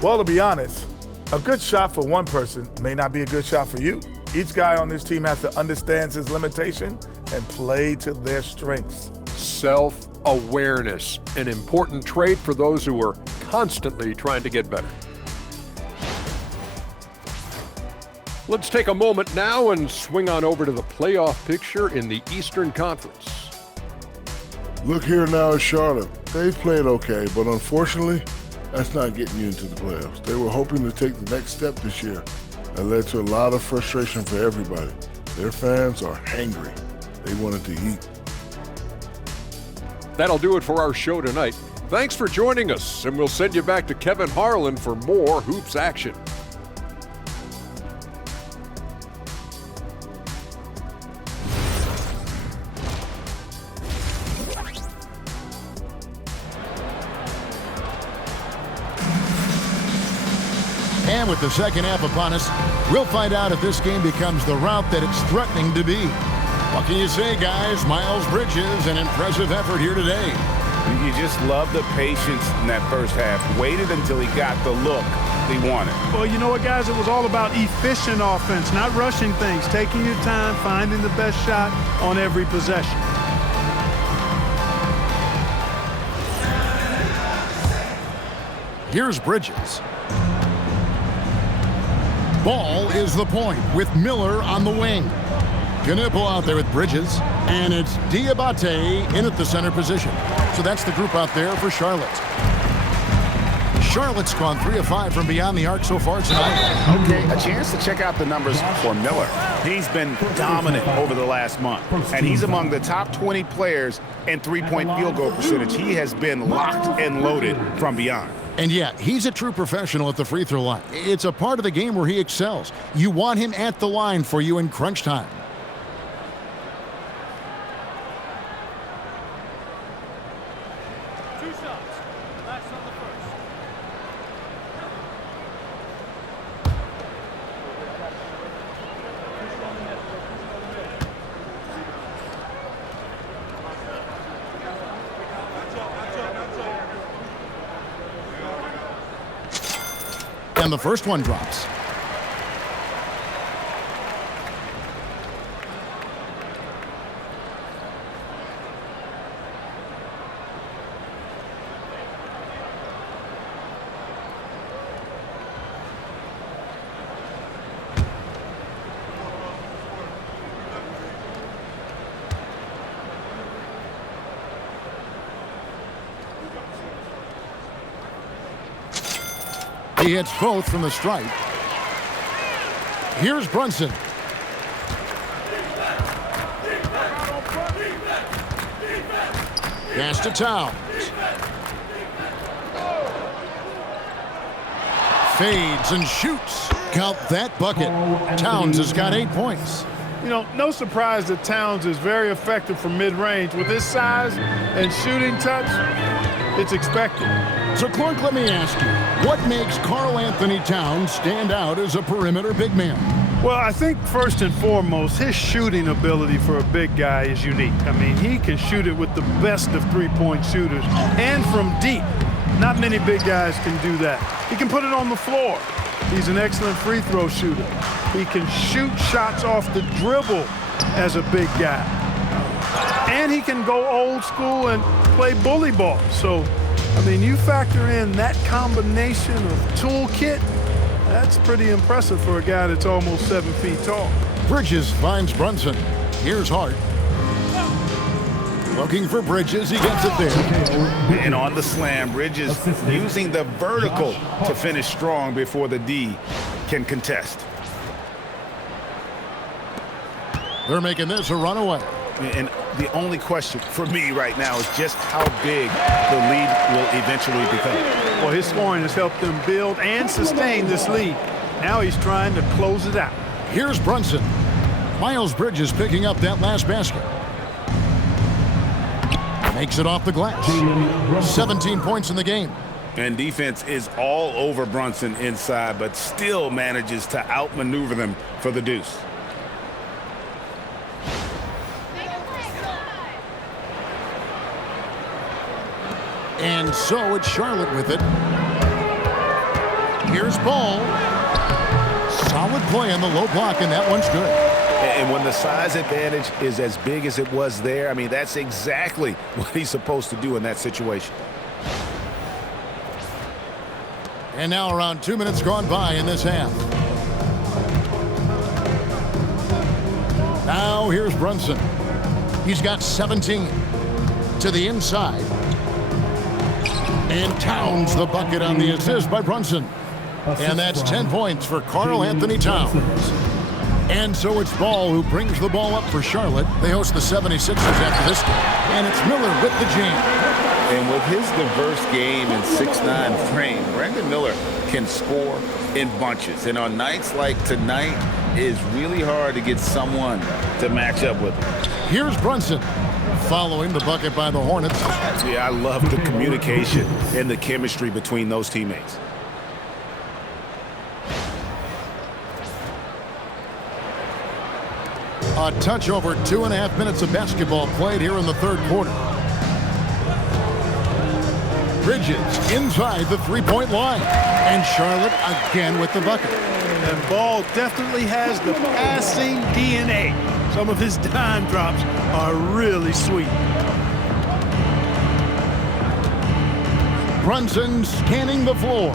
Well, to be honest, a good shot for one person may not be a good shot for you. Each guy on this team has to understand his limitation and play to their strengths. Self-awareness, an important trait for those who are constantly trying to get better. Let's take a moment now and swing on over to the playoff picture in the Eastern Conference. Look here now at Charlotte. They've played okay, but unfortunately, that's not getting you into the playoffs. They were hoping to take the next step this year. That led to a lot of frustration for everybody. Their fans are hangry. They wanted to eat. That'll do it for our show tonight. Thanks for joining us, and we'll send you back to Kevin Harlan for more Hoops action. And with the second half upon us, we'll find out if this game becomes the route that it's threatening to be. What can you say, guys? Miles Bridges, an impressive effort here today. You just love the patience in that first half. Waited until he got the look he wanted. Well, you know what, guys? It was all about efficient offense, not rushing things, taking your time, finding the best shot on every possession. Here's Bridges. Ball is the point with Miller on the wing. Knipple out there with Bridges, and it's Diabate in at the center position. So that's the group out there for Charlotte. Charlotte's gone 3 of 5 from beyond the arc so far tonight. Okay, a chance to check out the numbers for Miller. He's been dominant over the last month, and he's among the top 20 players in three-point field goal percentage. He has been locked and loaded from beyond. And yet, he's a true professional at the free throw line. It's a part of the game where he excels. You want him at the line for you in crunch time. And the first one drops. He hits both from the stripe. Here's Brunson. Pass to Towns. Fades and shoots. Count that bucket. Towns has got 8 points. You know, no surprise that Towns is very effective from mid-range. With his size and shooting touch, it's expected. So, Clark, let me ask you, what makes Karl Anthony Towns stand out as a perimeter big man? Well, I think first and foremost, his shooting ability for a big guy is unique. I mean, he can shoot it with the best of three-point shooters and from deep. Not many big guys can do that. He can put it on the floor. He's an excellent free throw shooter. He can shoot shots off the dribble as a big guy. And he can go old school and play bully ball. So, I mean, you factor in that combination of toolkit, that's pretty impressive for a guy that's almost 7 feet tall. Bridges finds Brunson. Here's Hart. Looking for Bridges. He gets it there. And on the slam, Bridges using the vertical to finish strong before the D can contest. They're making this a runaway. And the only question for me right now is just how big the lead will eventually become. Well, his scoring has helped them build and sustain this lead. Now he's trying to close it out. Here's Brunson. Miles Bridges picking up that last basket. Makes it off the glass. 17 points in the game. And defense is all over Brunson inside, but still manages to outmaneuver them for the deuce. And so it's Charlotte with it. Here's Ball. Solid play on the low block, and that one's good. And when the size advantage is as big as it was there, I mean, that's exactly what he's supposed to do in that situation. And now around 2 minutes gone by in this half. Now here's Brunson. He's got 17 to the inside. And Towns the bucket on the assist by Brunson. And that's 10 points for Karl Anthony Towns. And so it's Ball who brings the ball up for Charlotte. They host the 76ers after this game. And it's Miller with the jam. And with his diverse game and 6'9" frame, Brandon Miller can score in bunches. And on nights like tonight, it's really hard to get someone to match up with him. Here's Brunson following the bucket by the Hornets. Yeah, I love the communication and the chemistry between those teammates. A touch over 2.5 minutes of basketball played here in the third quarter. Bridges inside the three-point line. And Charlotte again with the bucket. And Ball definitely has the passing DNA. Some of his dime drops are really sweet. Brunson scanning the floor.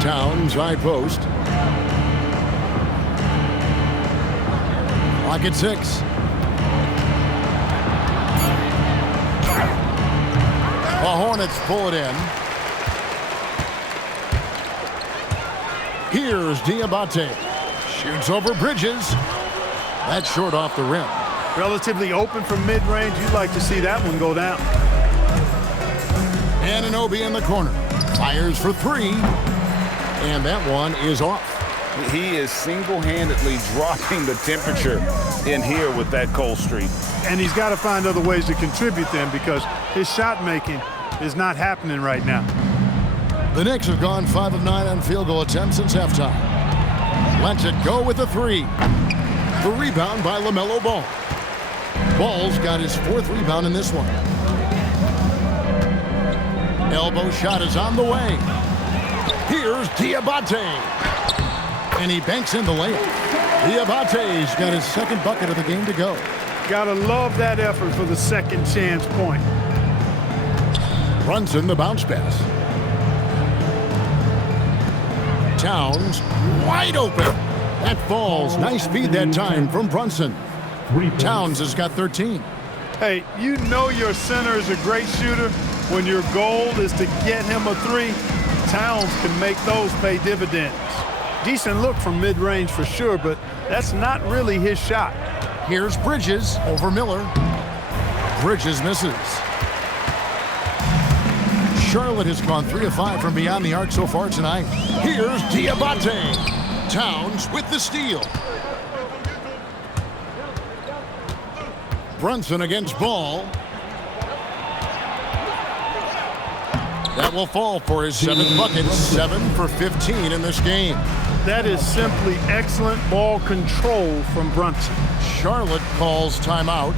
Towns high post. Clock at 6. The Hornets pull it in. Here's Diabate. Shoots over Bridges. That's short off the rim. Relatively open from mid-range. You'd like to see that one go down. Anunoby in the corner. Fires for 3. And that one is off. He is single-handedly dropping the temperature in here with that cold streak. And he's got to find other ways to contribute them because his shot making is not happening right now. The Knicks have gone 5 of 9 on field goal attempts since halftime. Lets it go with a 3. The rebound by LaMelo Ball. Ball's got his 4th rebound in this one. Elbow shot is on the way. Here's Diabate. And he banks in the layup. Diabate's got his second bucket of the game to go. Gotta love that effort for the second chance point. Brunson the bounce pass. Towns wide open. That falls. Nice feed that time from Brunson. Towns has got 13. Hey, you know your center is a great shooter when your goal is to get him a three. Towns can make those pay dividends. Decent look from mid-range for sure, but that's not really his shot. Here's Bridges over Miller. Bridges misses. Charlotte has gone 3 of 5 from beyond the arc so far tonight. Here's Diabate. Towns with the steal. Brunson against Ball. That will fall for his 7th bucket, 7 for 15 in this game. That is simply excellent ball control from Brunson. Charlotte calls timeout.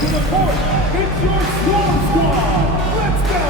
To the court, it's your Swarm Squad. Let's go!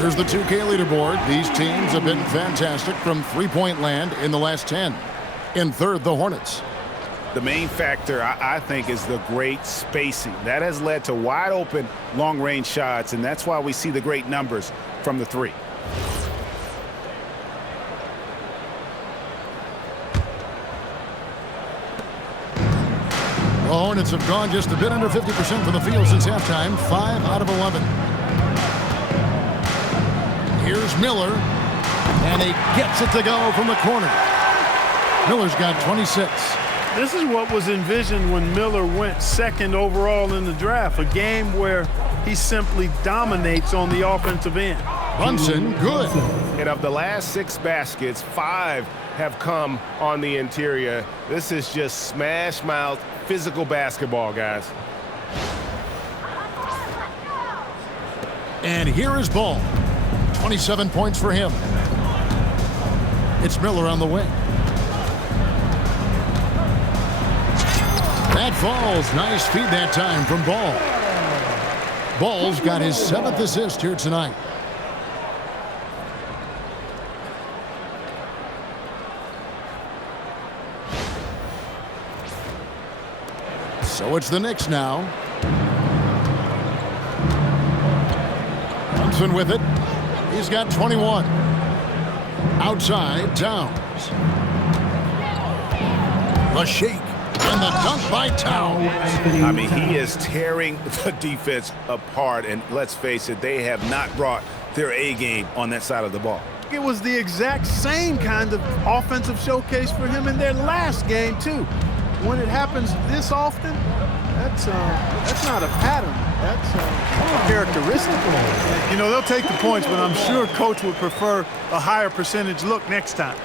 Here's the 2K leaderboard. These teams have been fantastic from three-point land in the last 10. In third, the Hornets. The main factor, I think, is the great spacing. That has led to wide open, long-range shots, and that's why we see the great numbers from the three. The Hornets have gone just a bit under 50% from the field since halftime, 5 out of 11. Here's Miller, and he gets it to go from the corner. Miller's got 26. This is what was envisioned when Miller went second overall in the draft, a game where he simply dominates on the offensive end. Brunson, good. And of the last 6 baskets, 5 have come on the interior. This is just smash mouth, physical basketball, guys. And here is Ball. 27 points for him. It's Miller on the wing. That falls. Nice feed that time from Ball. Ball's got his 7th assist here tonight. So it's the Knicks now. Brunson with it. He's got 21. Outside, Towns. The shake and the dunk by Towns. I mean, he is tearing the defense apart, and let's face it, they have not brought their A game on that side of the ball. It was the exact same kind of offensive showcase for him in their last game, too. When it happens this often, that's not a pattern. That's a characteristic. You know, they'll take the points, but I'm sure Coach would prefer a higher percentage look next time.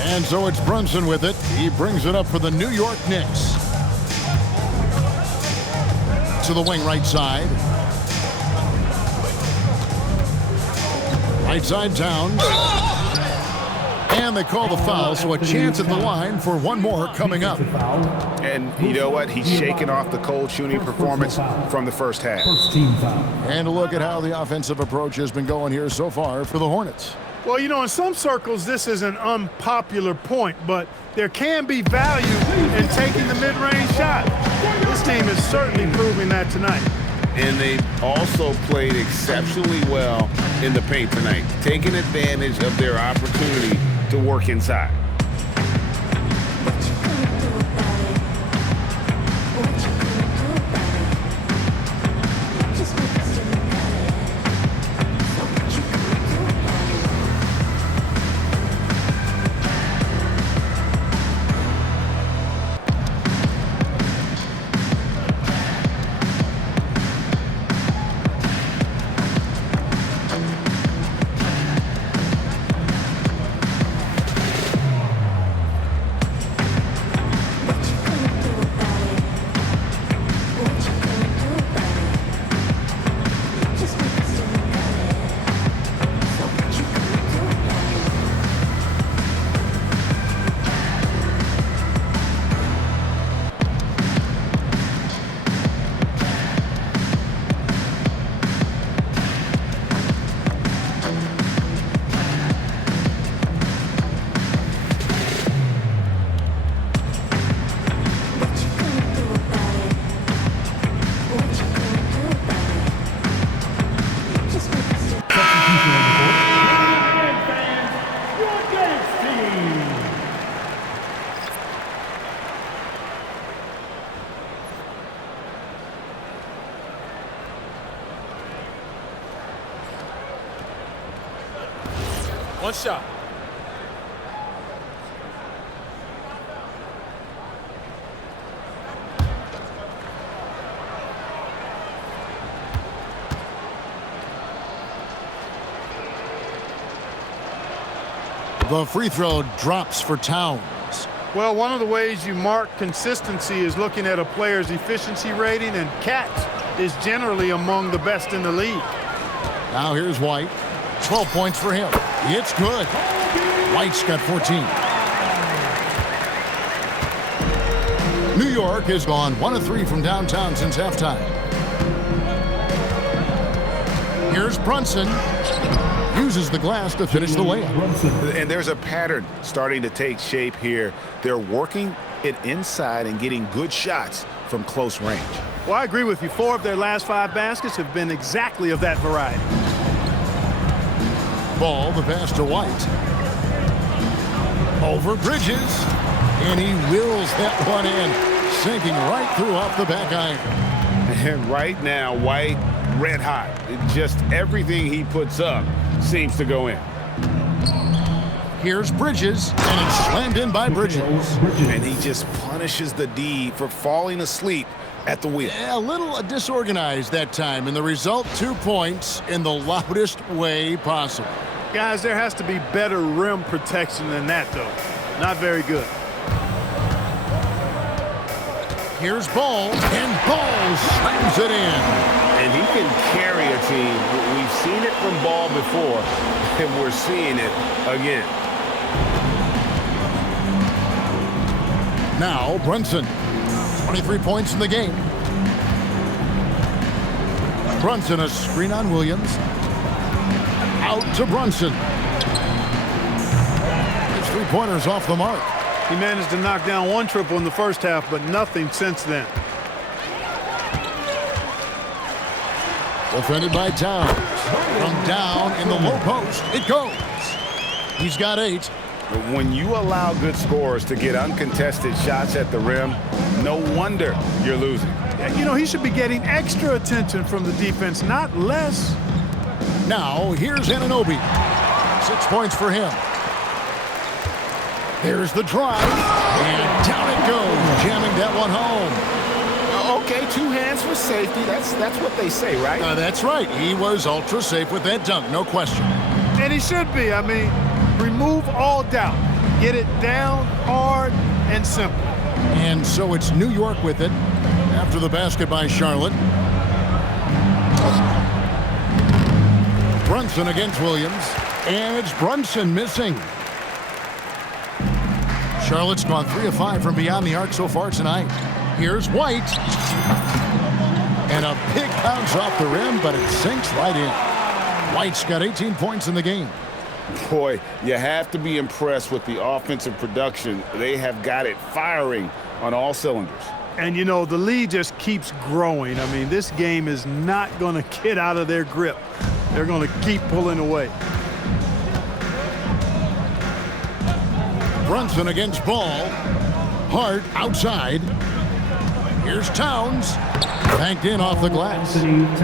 And so it's Brunson with it. He brings it up for the New York Knicks. to the wing right side. Right side Towns. And they call the foul, so a chance at the line for one more coming up. And you know what? He's shaking off the cold shooting performance from the first half. And a look at how the offensive approach has been going here so far for the Hornets. Well, you know, in some circles, this is an unpopular point, but there can be value in taking the mid-range shot. This team is certainly proving that tonight. And they've also played exceptionally well in the paint tonight, taking advantage of their opportunity to work inside. One shot. The free throw drops for Towns. Well, one of the ways you mark consistency is looking at a player's efficiency rating, and Cat is generally among the best in the league. Now here's White. 12 points for him. It's good. White's got 14. New York has gone 1 of 3 from downtown since halftime. Here's Brunson. Uses the glass to finish the layup. And there's a pattern starting to take shape here. They're working it inside and getting good shots from close range. Well, I agree with you. 4 of their last 5 baskets have been exactly of that variety. Ball, the pass to White. Over Bridges. And he wills that one in, sinking right through off the back iron. And right now, White, red hot. Just everything he puts up seems to go in. Here's Bridges, and it's slammed in by Bridges. And he just punishes the D for falling asleep at the wheel. Yeah, a little disorganized that time, and the result, 2 points in the loudest way possible. Guys, there has to be better rim protection than that, though. Not very good. Here's Ball, and Ball slams it in. And he can carry a team. We've seen it from Ball before, and we're seeing it again. Now Brunson, 23 points in the game. Brunson, a screen on Williams. Out to Brunson. His three-pointers off the mark. He managed to knock down 1 triple in the first half, but nothing since then. Defended by Towns. From down in the low post, it goes. He's got 8. When you allow good scorers to get uncontested shots at the rim, no wonder you're losing. You know, he should be getting extra attention from the defense, not less. Now, here's Anunoby. 6 points for him. There's the drive, and down it goes, jamming that one home. Okay, 2 hands for safety. That's what they say, right? That's right. He was ultra safe with that dunk, no question. And he should be. I mean, remove all doubt. Get it down, hard, and simple. And so it's New York with it. After the basket by Charlotte. Brunson against Williams. And it's Brunson missing. Charlotte's gone 3 of 5 from beyond the arc so far tonight. Here's White. And a big bounce off the rim, but it sinks right in. White's got 18 points in the game. Boy, you have to be impressed with the offensive production. They have got it firing on all cylinders. And, you know, the lead just keeps growing. I mean, this game is not going to get out of their grip. They're going to keep pulling away. Brunson against Ball. Hart outside. Here's Towns. Banked in off the glass.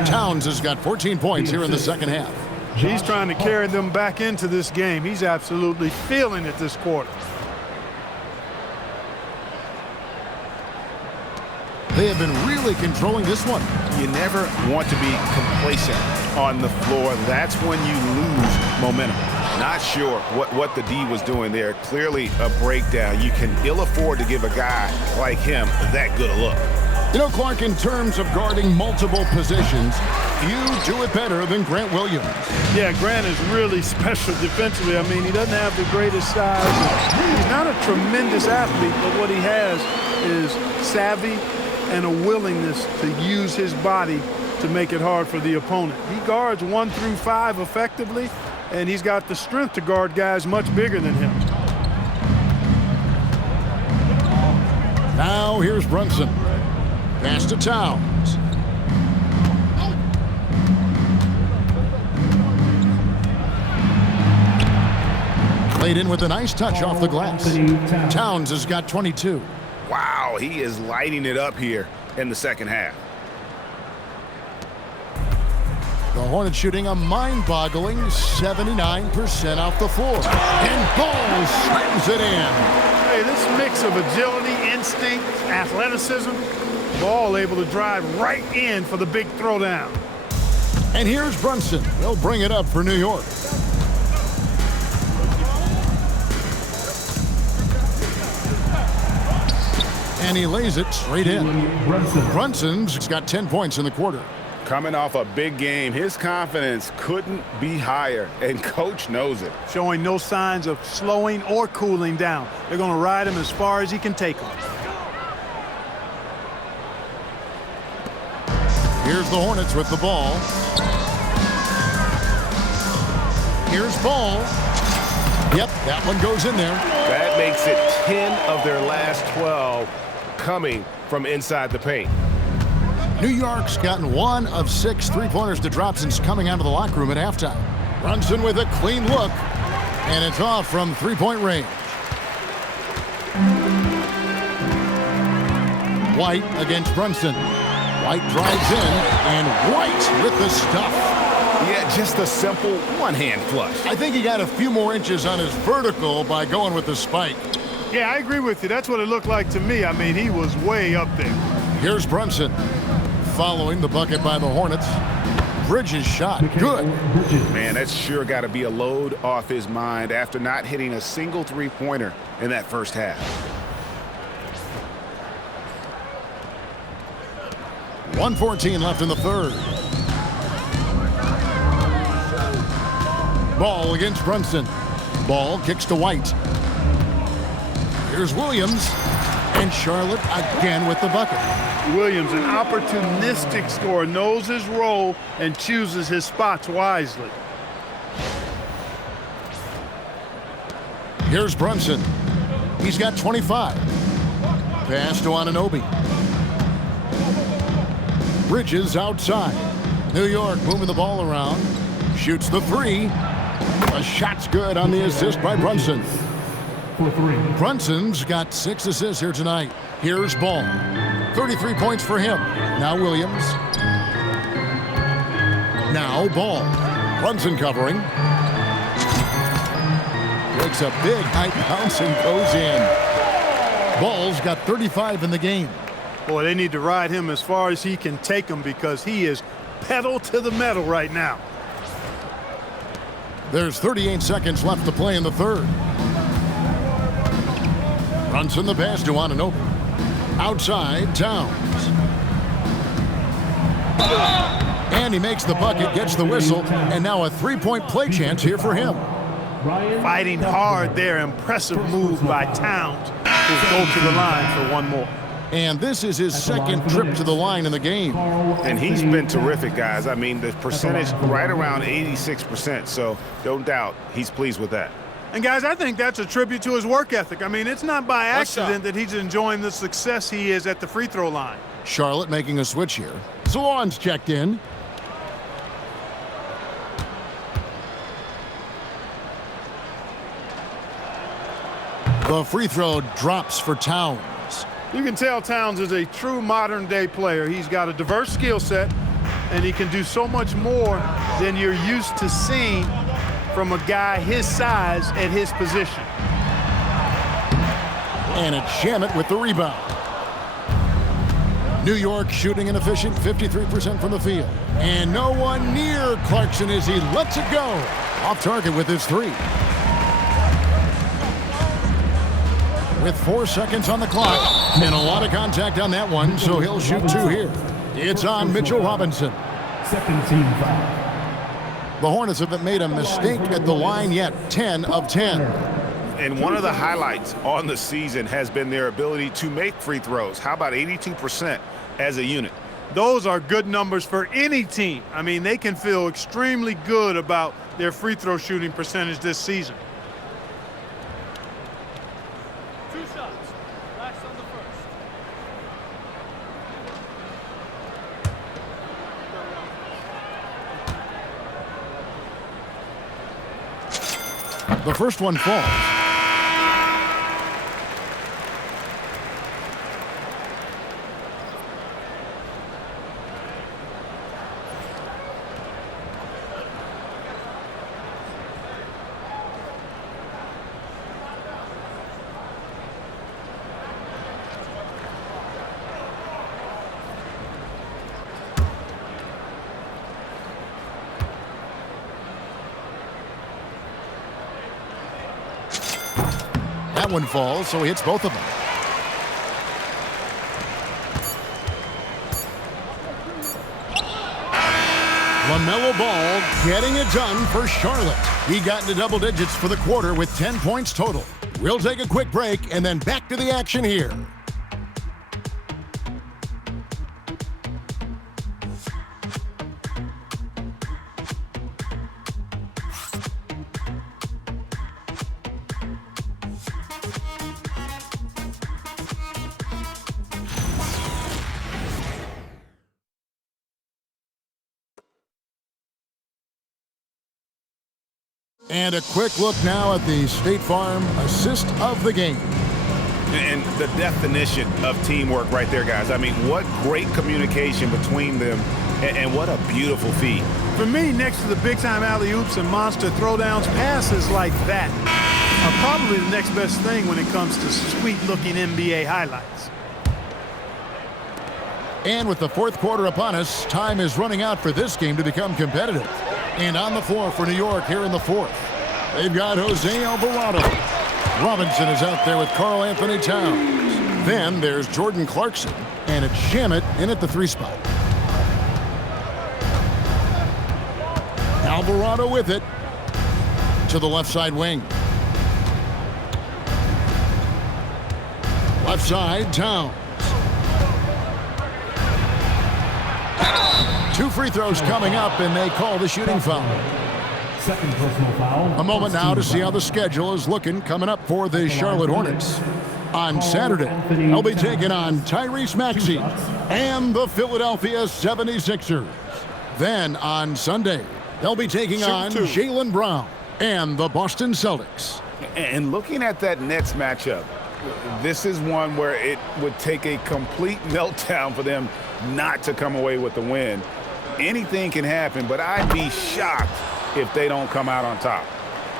Towns has got 14 points here in the second half. He's trying to carry them back into this game. He's absolutely feeling it this quarter. They have been really controlling this one. You never want to be complacent on the floor. That's when you lose momentum. Not sure what the D was doing there. Clearly a breakdown. You can ill afford to give a guy like him that good a look. You know, Clark, in terms of guarding multiple positions, you do it better than Grant Williams. Yeah, Grant is really special defensively. I mean, he doesn't have the greatest size. He's not a tremendous athlete, but what he has is savvy and a willingness to use his body to make it hard for the opponent. He guards 1 through 5 effectively, and he's got the strength to guard guys much bigger than him. Now here's Brunson. Pass to Towns. Played in with a nice touch off the glass. Towns has got 22. Wow, he is lighting it up here in the second half. The Hornets shooting a mind-boggling 79% off the floor. And Ball slams it in. Hey, this mix of agility, instinct, athleticism, Ball able to drive right in for the big throwdown. And here's Brunson. They'll bring it up for New York. And he lays it straight in. Brunson's got 10 points in the quarter. Coming off a big game, his confidence couldn't be higher, and coach knows it. Showing no signs of slowing or cooling down. They're going to ride him as far as he can take him. Here's the Hornets with the ball. Here's Ball. Yep, that one goes in there. That makes it 10 of their last 12 coming from inside the paint. New York's gotten 1 of 6 three-pointers to drop since coming out of the locker room at halftime. Brunson with a clean look, and it's off from three-point range. White against Brunson. White drives in, and White with the stuff. Yeah, just a simple one-hand flush. I think he got a few more inches on his vertical by going with the spike. Yeah, I agree with you. That's what it looked like to me. I mean, he was way up there. Here's Brunson. Following the bucket by the Hornets. Bridges shot. Good. Man, that's sure got to be a load off his mind after not hitting a single three-pointer in that first half. .114 left in the third. Ball against Brunson. Ball kicks to White. Here's Williams. And Charlotte again with the bucket. Williams, an opportunistic scorer, knows his role and chooses his spots wisely. Here's Brunson. He's got 25. Pass to Anunoby. Bridges outside. New York moving the ball around. Shoots the three. The shot's good on the assist by Brunson. Brunson's got 6 assists here tonight. Here's Ball. 33 points for him. Now Williams. Now Ball. Brunson covering. Breaks a big high bounce and goes in. Ball's got 35 in the game. Boy, they need to ride him as far as he can take him because he is pedal to the metal right now. There's 38 seconds left to play in the third. Brunson the pass to Anunoby. Outside, Towns. And he makes the bucket, gets the whistle, and now a three-point play chance here for him. Fighting hard there. Impressive move by Towns. He'll go to the line for one more. And this is his second trip to the line in the game. And he's been terrific, guys. I mean, the percentage right around 86%, so no doubt he's pleased with that. And, guys, I think that's a tribute to his work ethic. I mean, it's not by accident that he's enjoying the success he is at the free throw line. Charlotte making a switch here. Salon's checked in. The free throw drops for Towns. You can tell Towns is a true modern-day player. He's got a diverse skill set, and he can do so much more than you're used to seeing from a guy his size at his position. And it's Shamet with the rebound. New York shooting an efficient 53% from the field. And no one near Clarkson as he lets it go. Off target with his three. With 4 seconds on the clock, and a lot of contact on that one, so he'll shoot two here. It's on Mitchell Robinson. Second team foul. The Hornets haven't made a mistake at the line yet, 10 of 10. And one of the highlights on the season has been their ability to make free throws. How about 82% as a unit? Those are good numbers for any team. I mean, they can feel extremely good about their free throw shooting percentage this season. The first one falls. That one falls, so he hits both of them. LaMelo Ball getting it done for Charlotte. He got into double digits for the quarter with 10 points total. We'll take a quick break and then back to the action here. And a quick look now at the State Farm assist of the game. And the definition of teamwork right there, guys. I mean, what great communication between them, and what a beautiful feed. For me, next to the big-time alley-oops and monster throwdowns, passes like that are probably the next best thing when it comes to sweet-looking NBA highlights. And with the fourth quarter upon us, time is running out for this game to become competitive. And on the floor for New York here in the fourth, they've got Jose Alvarado. Robinson is out there with Karl Anthony Towns. Then there's Jordan Clarkson, and it's Shamet in at the three spot. Alvarado with it to the left side wing. Left side, Towns. Two free throws coming up, and they call the shooting foul. Second personal foul. A moment now to see how the schedule is looking coming up for the Charlotte Hornets. On Saturday, they'll be taking on Tyrese Maxey and the Philadelphia 76ers. Then on Sunday, they'll be taking on Jaylen Brown and the Boston Celtics. And looking at that Nets matchup, this is one where it would take a complete meltdown for them not to come away with the win. Anything can happen, but I'd be shocked if they don't come out on top.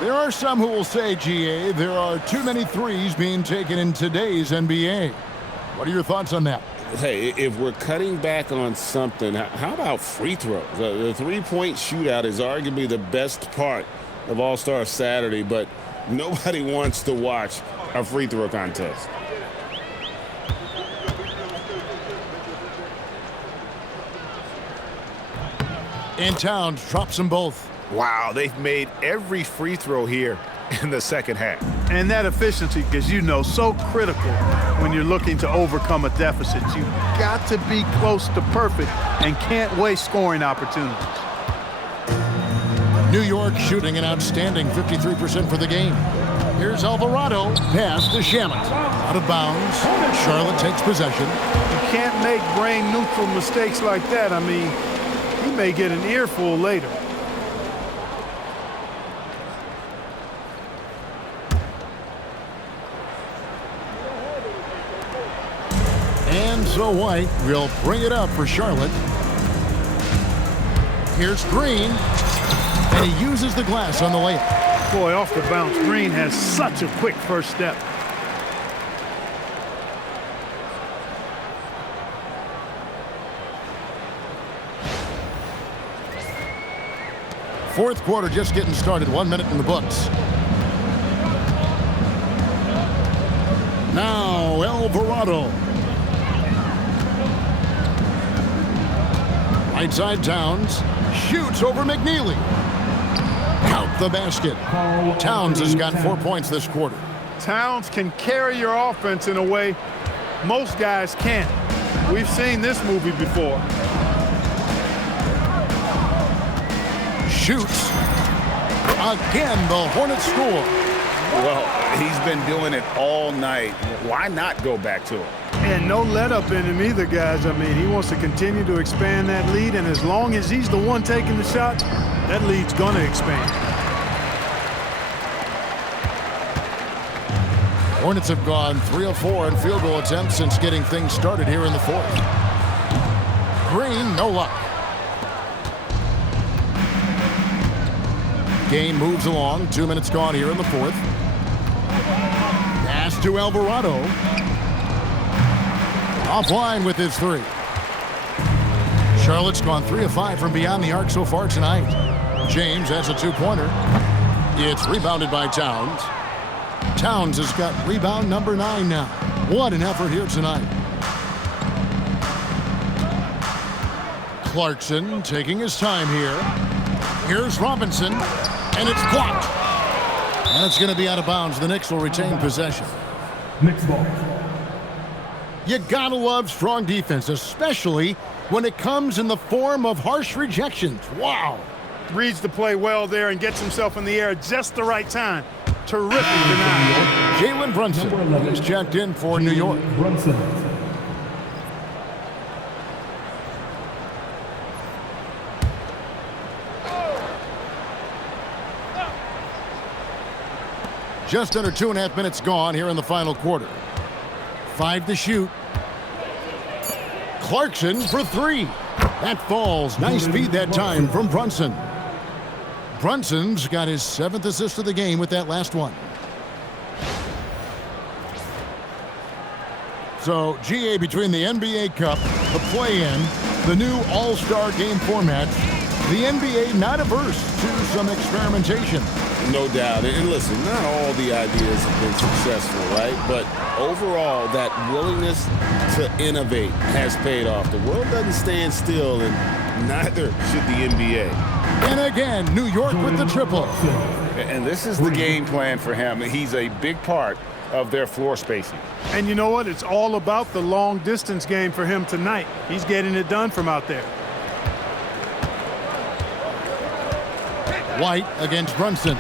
There are some who will say, GA, there are too many threes being taken in today's NBA. What are your thoughts on that? Hey, if we're cutting back on something, how about free throws? The three-point shootout is arguably the best part of All-Star Saturday, but nobody wants to watch a free throw contest. And Towns drops them both. Wow, they've made every free throw here in the second half. And that efficiency, because you know, so critical when you're looking to overcome a deficit. You've got to be close to perfect and can't waste scoring opportunities. New York shooting an outstanding 53% for the game. Here's Alvarado. Pass to Shamet. Out of bounds. Charlotte takes possession. You can't make brain-neutral mistakes like that. I mean, he may get an earful later. And so White will bring it up for Charlotte. Here's Green. And he uses the glass on the layup. Boy, off the bounce, Green has such a quick first step. Fourth quarter just getting started. 1 minute in the books. Now Alvarado. Right side Towns. Shoots over McNeely. Count the basket. Towns has got 4 points this quarter. Towns can carry your offense in a way most guys can't. We've seen this movie before. Shoots. Again, the Hornets score. Well, he's been doing it all night. Why not go back to it? And no let up in him either, guys. I mean, he wants to continue to expand that lead, and as long as he's the one taking the shots, that lead's going to expand. Hornets have gone 3 of 4 in field goal attempts since getting things started here in the fourth. Green, no luck. Game moves along. 2 minutes gone here in the fourth. Pass to Alvarado. Offline with his three. Charlotte's gone 3 of 5 from beyond the arc so far tonight. James has a two-pointer. It's rebounded by Towns. Towns has got rebound number 9 now. What an effort here tonight. Clarkson taking his time here. Here's Robinson, and it's blocked. And it's going to be out of bounds. The Knicks will retain possession. Knicks ball. You gotta love strong defense, especially when it comes in the form of harsh rejections. Wow. Reads the play well there and gets himself in the air at just the right time. Terrific denial. Jalen Brunson is checked in for New York. Brunson. Just under 2.5 minutes gone here in the final quarter. 5 to shoot. Clarkson for 3. That falls. Nice feed that time from Brunson. Brunson's got his 7th assist of the game with that last one. So, GA, between the NBA Cup, the play-in, the new All-Star game format, the NBA not averse to some experimentation. No doubt. And listen, not all the ideas have been successful, right? But overall, that willingness to innovate has paid off. The world doesn't stand still, and neither should the NBA. And again, New York with the triple. And this is the game plan for him. He's a big part of their floor spacing. And you know what? It's all about the long distance game for him tonight. He's getting it done from out there. White against Brunson.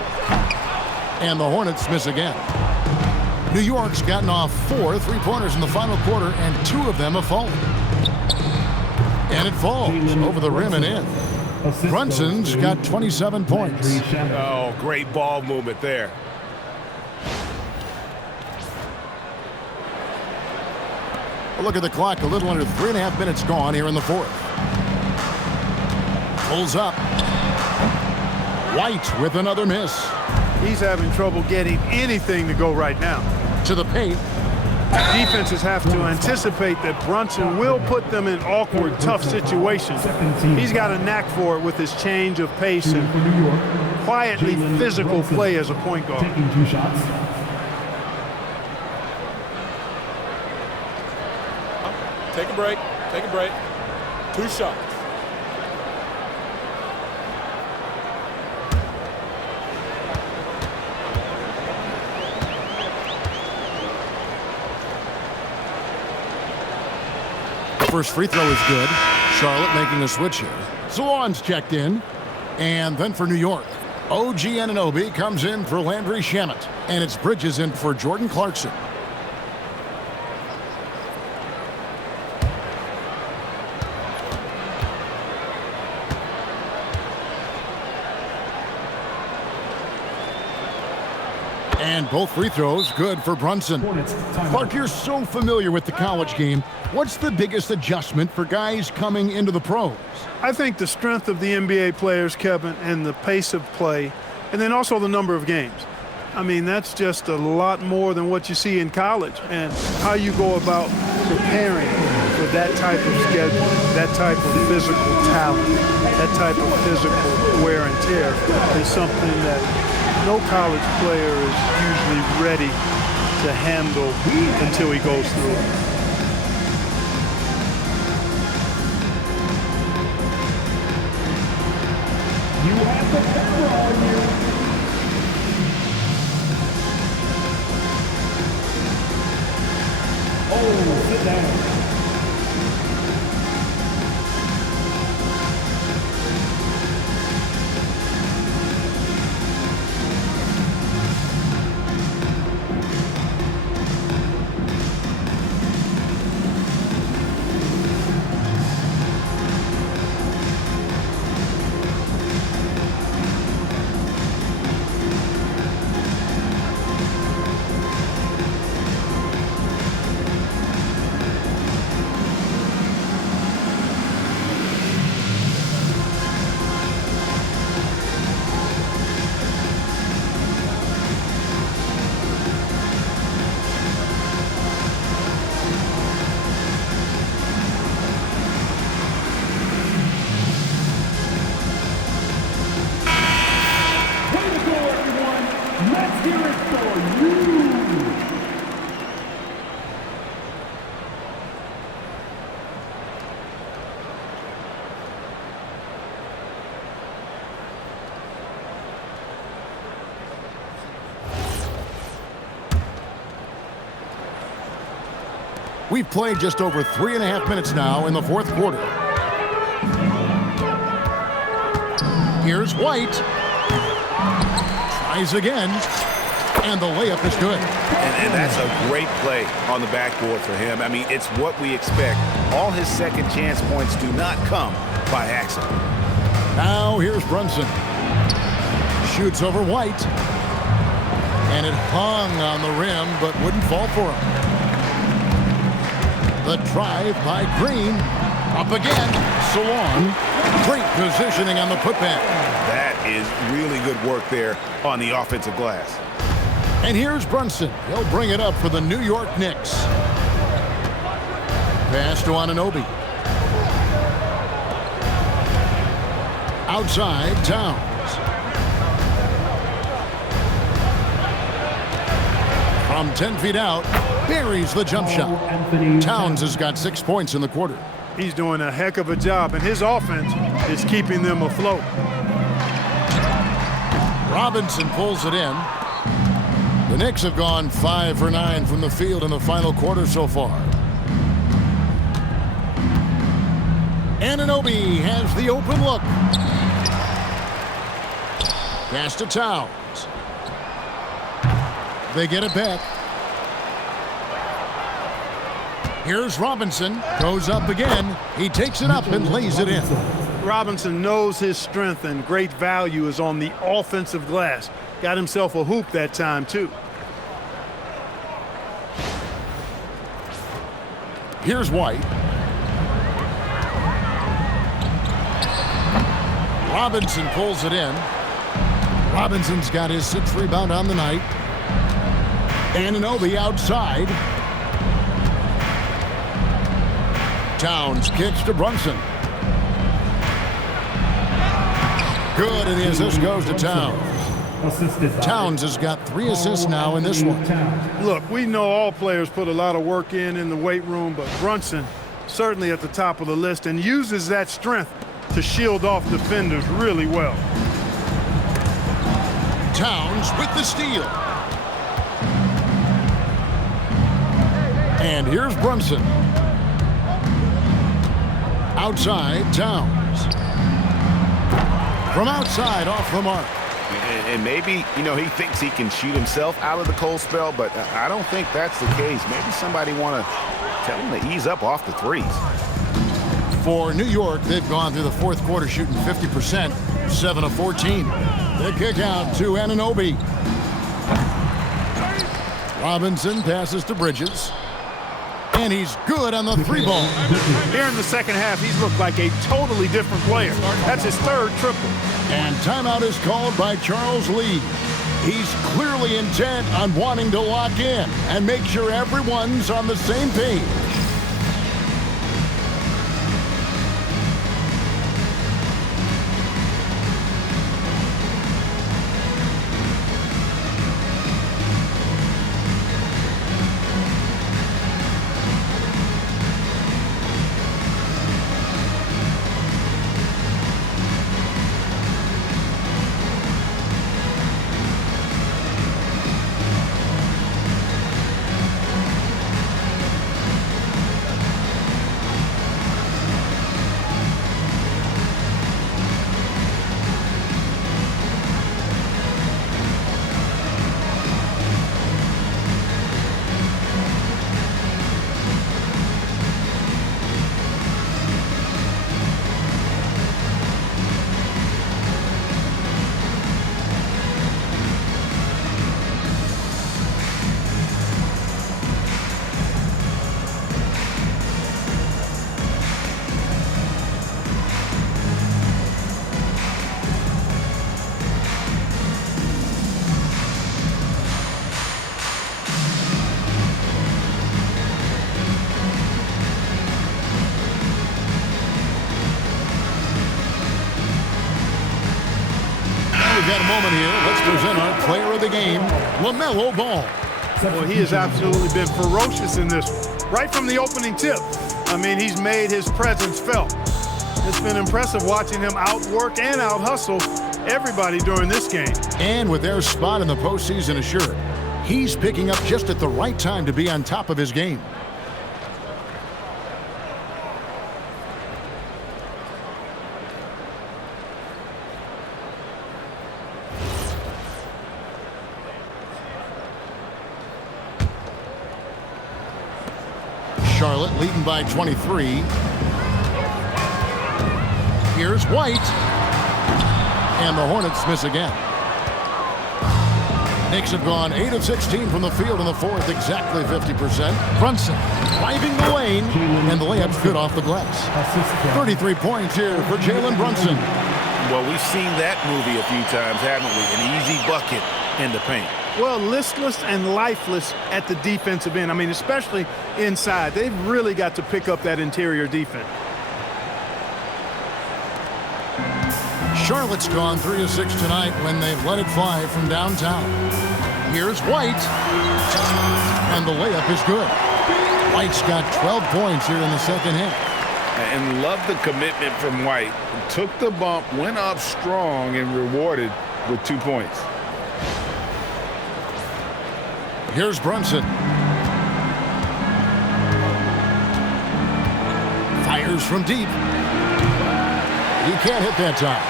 And the Hornets miss again. New York's gotten off 4 3-pointers in the final quarter, and 2 of them have fallen. And it falls over the rim and in. Brunson's got 27 points. Oh, great ball movement there. Look at the clock, a little under 3.5 minutes gone here in the fourth. Pulls up. White with another miss. He's having trouble getting anything to go right now. To the paint. Defenses have to anticipate that Brunson will put them in awkward, tough situations. He's got a knack for it with his change of pace and quietly physical play as a point guard. Taking 2 shots. Take a break. Take a break. 2 shots. First free throw is good. Charlotte making a switch here. Salon's checked in. And then for New York, OG Anunoby comes in for Landry Shamet. And it's Bridges in for Jordan Clarkson. And both free throws good for Brunson. Clark, you're so familiar with the college game. What's the biggest adjustment for guys coming into the pros? I think the strength of the NBA players, Kevin, and the pace of play, and then also the number of games. I mean, that's just a lot more than what you see in college, and how you go about preparing for that type of schedule, that type of physical talent, that type of physical wear and tear is something that no college player is usually ready to handle until he goes through it. You have the camera on you. Oh, sit down. We've played just over 3.5 minutes now in the fourth quarter. Here's White. Tries again. And the layup is good. And that's a great play on the backboard for him. I mean, it's what we expect. All his second chance points do not come by accident. Now here's Brunson. Shoots over White. And it hung on the rim, but wouldn't fall for him. The drive by Green. Up again. Salon. Great positioning on the putback. That is really good work there on the offensive glass. And here's Brunson. He'll bring it up for the New York Knicks. Pass to Anunoby. Outside, Towns. From 10 feet out, buries the jump shot. Towns has got 6 points in the quarter. He's doing a heck of a job, and his offense is keeping them afloat. Robinson pulls it in. The Knicks have gone 5 for 9 from the field in the final quarter so far. Anunoby has the open look. Pass to Towns. They get it back. Here's Robinson. Goes up again. He takes it up and lays it in. Robinson knows his strength and great value is on the offensive glass. Got himself a hoop that time, too. Here's White. Robinson pulls it in. Robinson's got his 6th rebound on the night. Anunoby outside. Towns kicks to Brunson. Good, and the assist goes to Towns. Towns has got 3 assists now in this one. Look, we know all players put a lot of work in the weight room, but Brunson certainly at the top of the list and uses that strength to shield off defenders really well. Towns with the steal. And here's Brunson. Outside, Towns. From outside, off the mark. And maybe, he thinks he can shoot himself out of the cold spell, but I don't think that's the case. Maybe somebody want to tell him to ease up off the threes. For New York, they've gone through the fourth quarter shooting 50%, 7 of 14. The kick out to Anunoby. Robinson passes to Bridges. And he's good on the three ball. Here in the second half, he's looked like a totally different player. That's his third triple. And timeout is called by Charles Lee. He's clearly intent on wanting to lock in and make sure everyone's on the same page. We've got a moment here. Let's present our player of the game, LaMelo Ball. Well, he has absolutely been ferocious in this one. Right from the opening tip. I mean, he's made his presence felt. It's been impressive watching him outwork and out-hustle everybody during this game. And with their spot in the postseason assured, he's picking up just at the right time to be on top of his game. Charlotte leading by 23. Here's White. And the Hornets miss again. Knicks have gone 8 of 16 from the field in the fourth, exactly 50%. Brunson driving the lane, and the layup's good off the glass. 33 points here for Jalen Brunson. Well, we've seen that movie a few times, haven't we? An easy bucket in the paint. Well, listless and lifeless at the defensive end. I mean, especially inside. They've really got to pick up that interior defense. Charlotte's gone 3 of 6 tonight when they've let it fly from downtown. Here's White. And the layup is good. White's got 12 points here in the second half. And love the commitment from White. Took the bump, went up strong, and rewarded with 2 points. Here's Brunson. Fires from deep. He can't hit that time.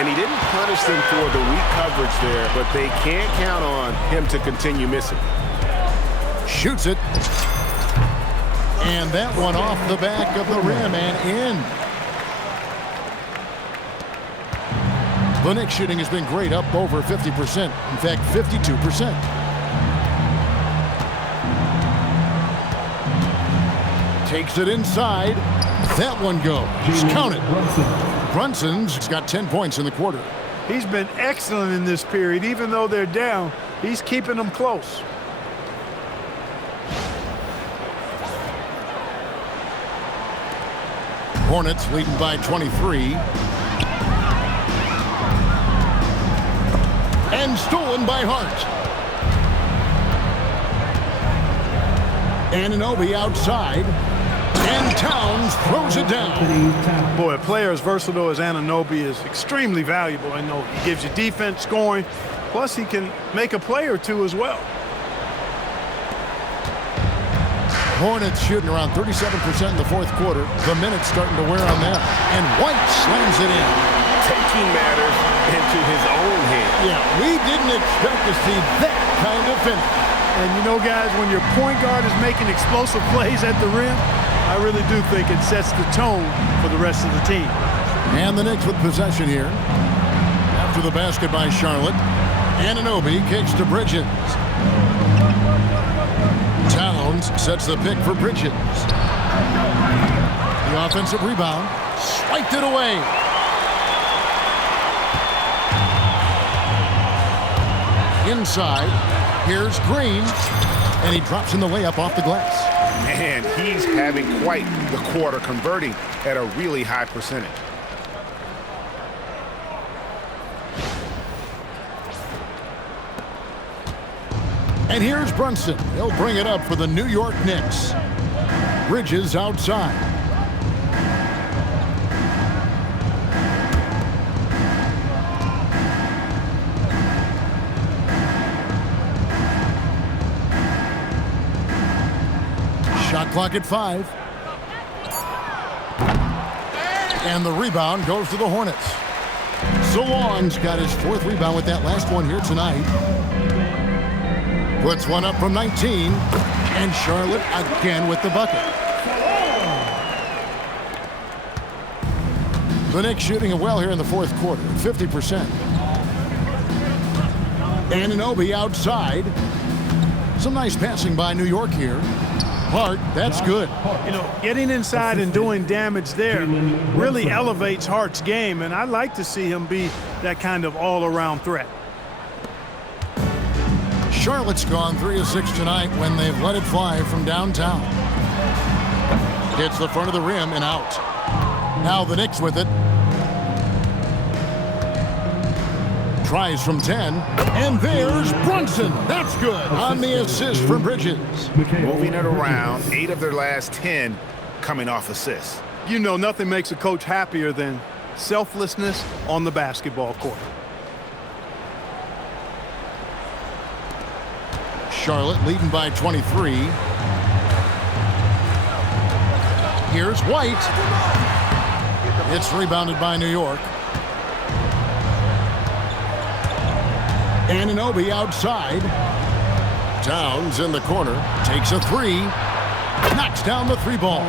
And he didn't punish them for the weak coverage there, but they can't count on him to continue missing. Shoots it. And that one off the back of the rim and in. The Knicks shooting has been great, up over 50%. In fact, 52%. Takes it inside. That one goes. Count it. Brunson's got 10 points in the quarter. He's been excellent in this period. Even though they're down, he's keeping them close. Hornets leading by 23. And stolen by Hart. Anunoby outside. And Towns throws it down. Boy, a player as versatile as Anunoby is extremely valuable. I know he gives you defense, scoring, plus he can make a play or two as well. Hornets shooting around 37% in the fourth quarter. The minutes starting to wear on them. And White slams it in. Taking matters into his own hands. Yeah, we didn't expect to see that kind of finish. And you know, guys, when your point guard is making explosive plays at the rim, I really do think it sets the tone for the rest of the team. And the Knicks with possession here. After the basket by Charlotte, Anunoby kicks to Bridges. Towns sets the pick for Bridges. The offensive rebound, swiped it away. Inside, here's Green, and he drops in the layup off the glass. Man, he's having quite the quarter, converting at a really high percentage. And here's Brunson. He'll bring it up for the New York Knicks. Bridges outside. Shot clock at 5. And the rebound goes to the Hornets. Salon's got his 4th rebound with that last one here tonight. Puts one up from 19, and Charlotte again with the bucket. The Knicks shooting it well here in the fourth quarter, 50%. Anunoby outside. Some nice passing by New York here. Hart, that's good. You know, getting inside and doing damage there really elevates Hart's game, and I'd like to see him be that kind of all-around threat. Charlotte's gone 3 of 6 tonight when they've let it fly from downtown. Hits the front of the rim and out. Now the Knicks with it. Tries from 10, and there's Brunson. That's good on the assist from Bridges. Moving it around, 8 of their last 10 coming off assists. You know, nothing makes a coach happier than selflessness on the basketball court. Charlotte leading by 23. Here's White. It's rebounded by New York. Anunoby outside. Towns in the corner. Takes a 3. Knocks down the 3 ball.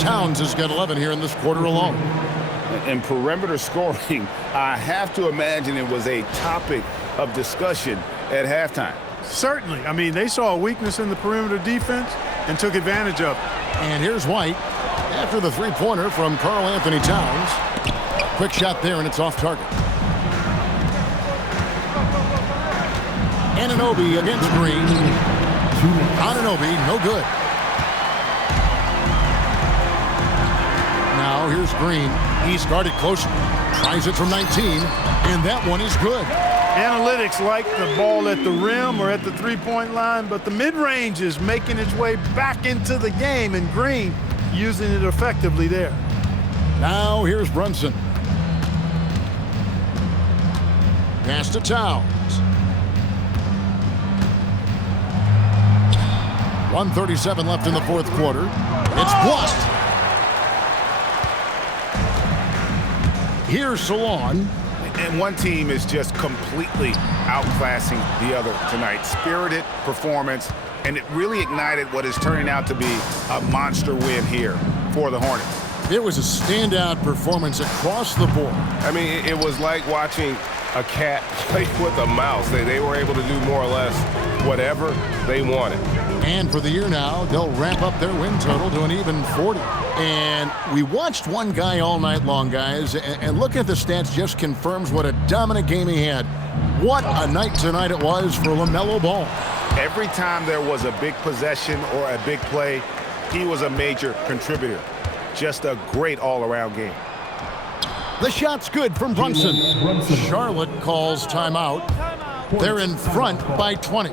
Towns has got 11 here in this quarter alone. And perimeter scoring, I have to imagine it was a topic of discussion at halftime. Certainly. I mean, they saw a weakness in the perimeter defense and took advantage of it. And here's White after the 3-pointer from Karl Anthony Towns. Quick shot there, and it's off target. Anunoby against Green. Anunoby, no good. Now here's Green. He's guarded closer. Tries it from 19, and that one is good. Analytics like the ball at the rim or at the 3-point line, but the mid-range is making its way back into the game, and Green using it effectively there. Now here's Brunson. Pass to Towns. 1:37 left in the fourth quarter. It's blocked. Here's Salon. And one team is just completely outclassing the other tonight. Spirited performance, and it really ignited what is turning out to be a monster win here for the Hornets. It was a standout performance across the board. I mean, it was like watching a cat play with a mouse. They were able to do more or less whatever they wanted. And for the year now, they'll ramp up their win total to an even 40. And we watched one guy all night long, guys, and looking at the stats just confirms what a dominant game he had. What a night tonight it was for LaMelo Ball. Every time there was a big possession or a big play, he was a major contributor. Just a great all-around game. The shot's good from Brunson. Charlotte calls timeout. They're in front by 20.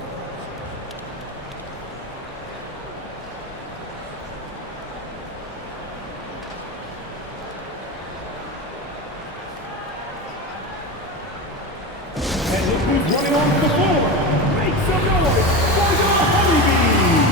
Running onto the floor, make some noise for the Honeybees.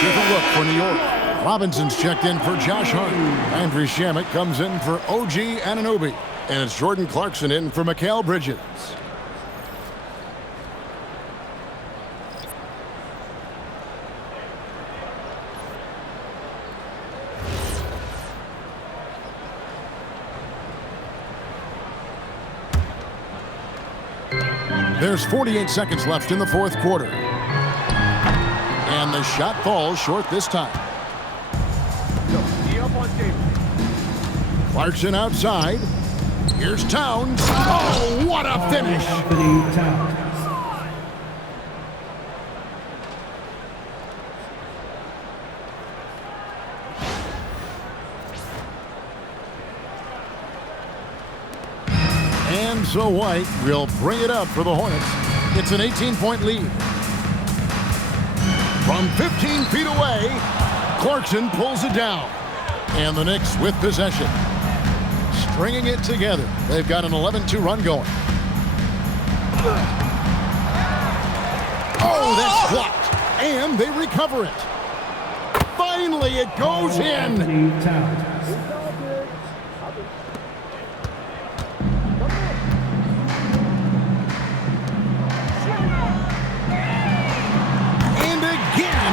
Different look for New York. Robinson's checked in for Josh Hart. Andrew Shamet comes in for OG Anunoby. And it's Jordan Clarkson in for Mikal Bridges. There's 48 seconds left in the fourth quarter. And the shot falls short this time. Clarkson outside. Here's Towns. Oh, what a finish! And so White will bring it up for the Hornets. It's an 18-point lead. From 15 feet away, Clarkson pulls it down. And the Knicks with possession. Stringing it together. They've got an 11-2 run going. Oh, that's blocked. And they recover it. Finally, it goes in.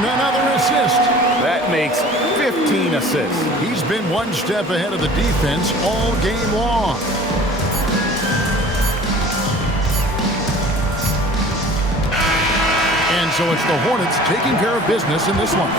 Another assist. That makes 15 assists. He's been one step ahead of the defense all game long. And so it's the Hornets taking care of business in this one.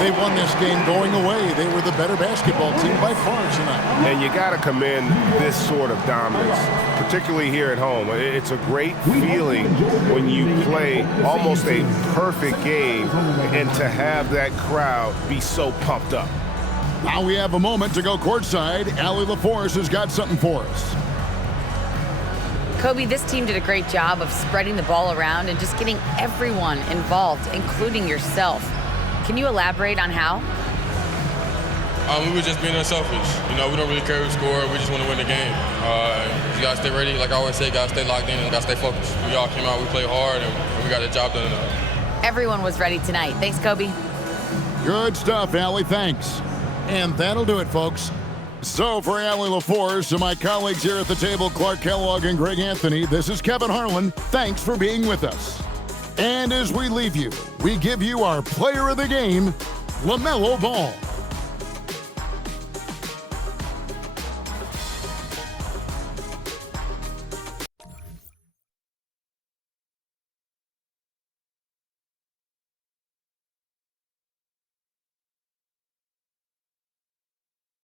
They won this game going away. They were the better basketball team by far tonight. And you got to commend this sort of dominance, particularly here at home. It's a great feeling when you play almost a perfect game and to have that crowd be so pumped up. Now we have a moment to go courtside. Allie LaForce has got something for us. Kobe, this team did a great job of spreading the ball around and just getting everyone involved, including yourself. Can you elaborate on how? We were just being unselfish. You know, we don't really care who scored. We just want to win the game. You got to stay ready. Like I always say, got to stay locked in and got to stay focused. We all came out, we played hard, and we got the job done tonight. Everyone was ready tonight. Thanks, Kobe. Good stuff, Allie. Thanks. And that'll do it, folks. So for Allie LaForce and my colleagues here at the table, Clark Kellogg and Greg Anthony, this is Kevin Harlan. Thanks for being with us. And as we leave you, we give you our player of the game, LaMelo Ball.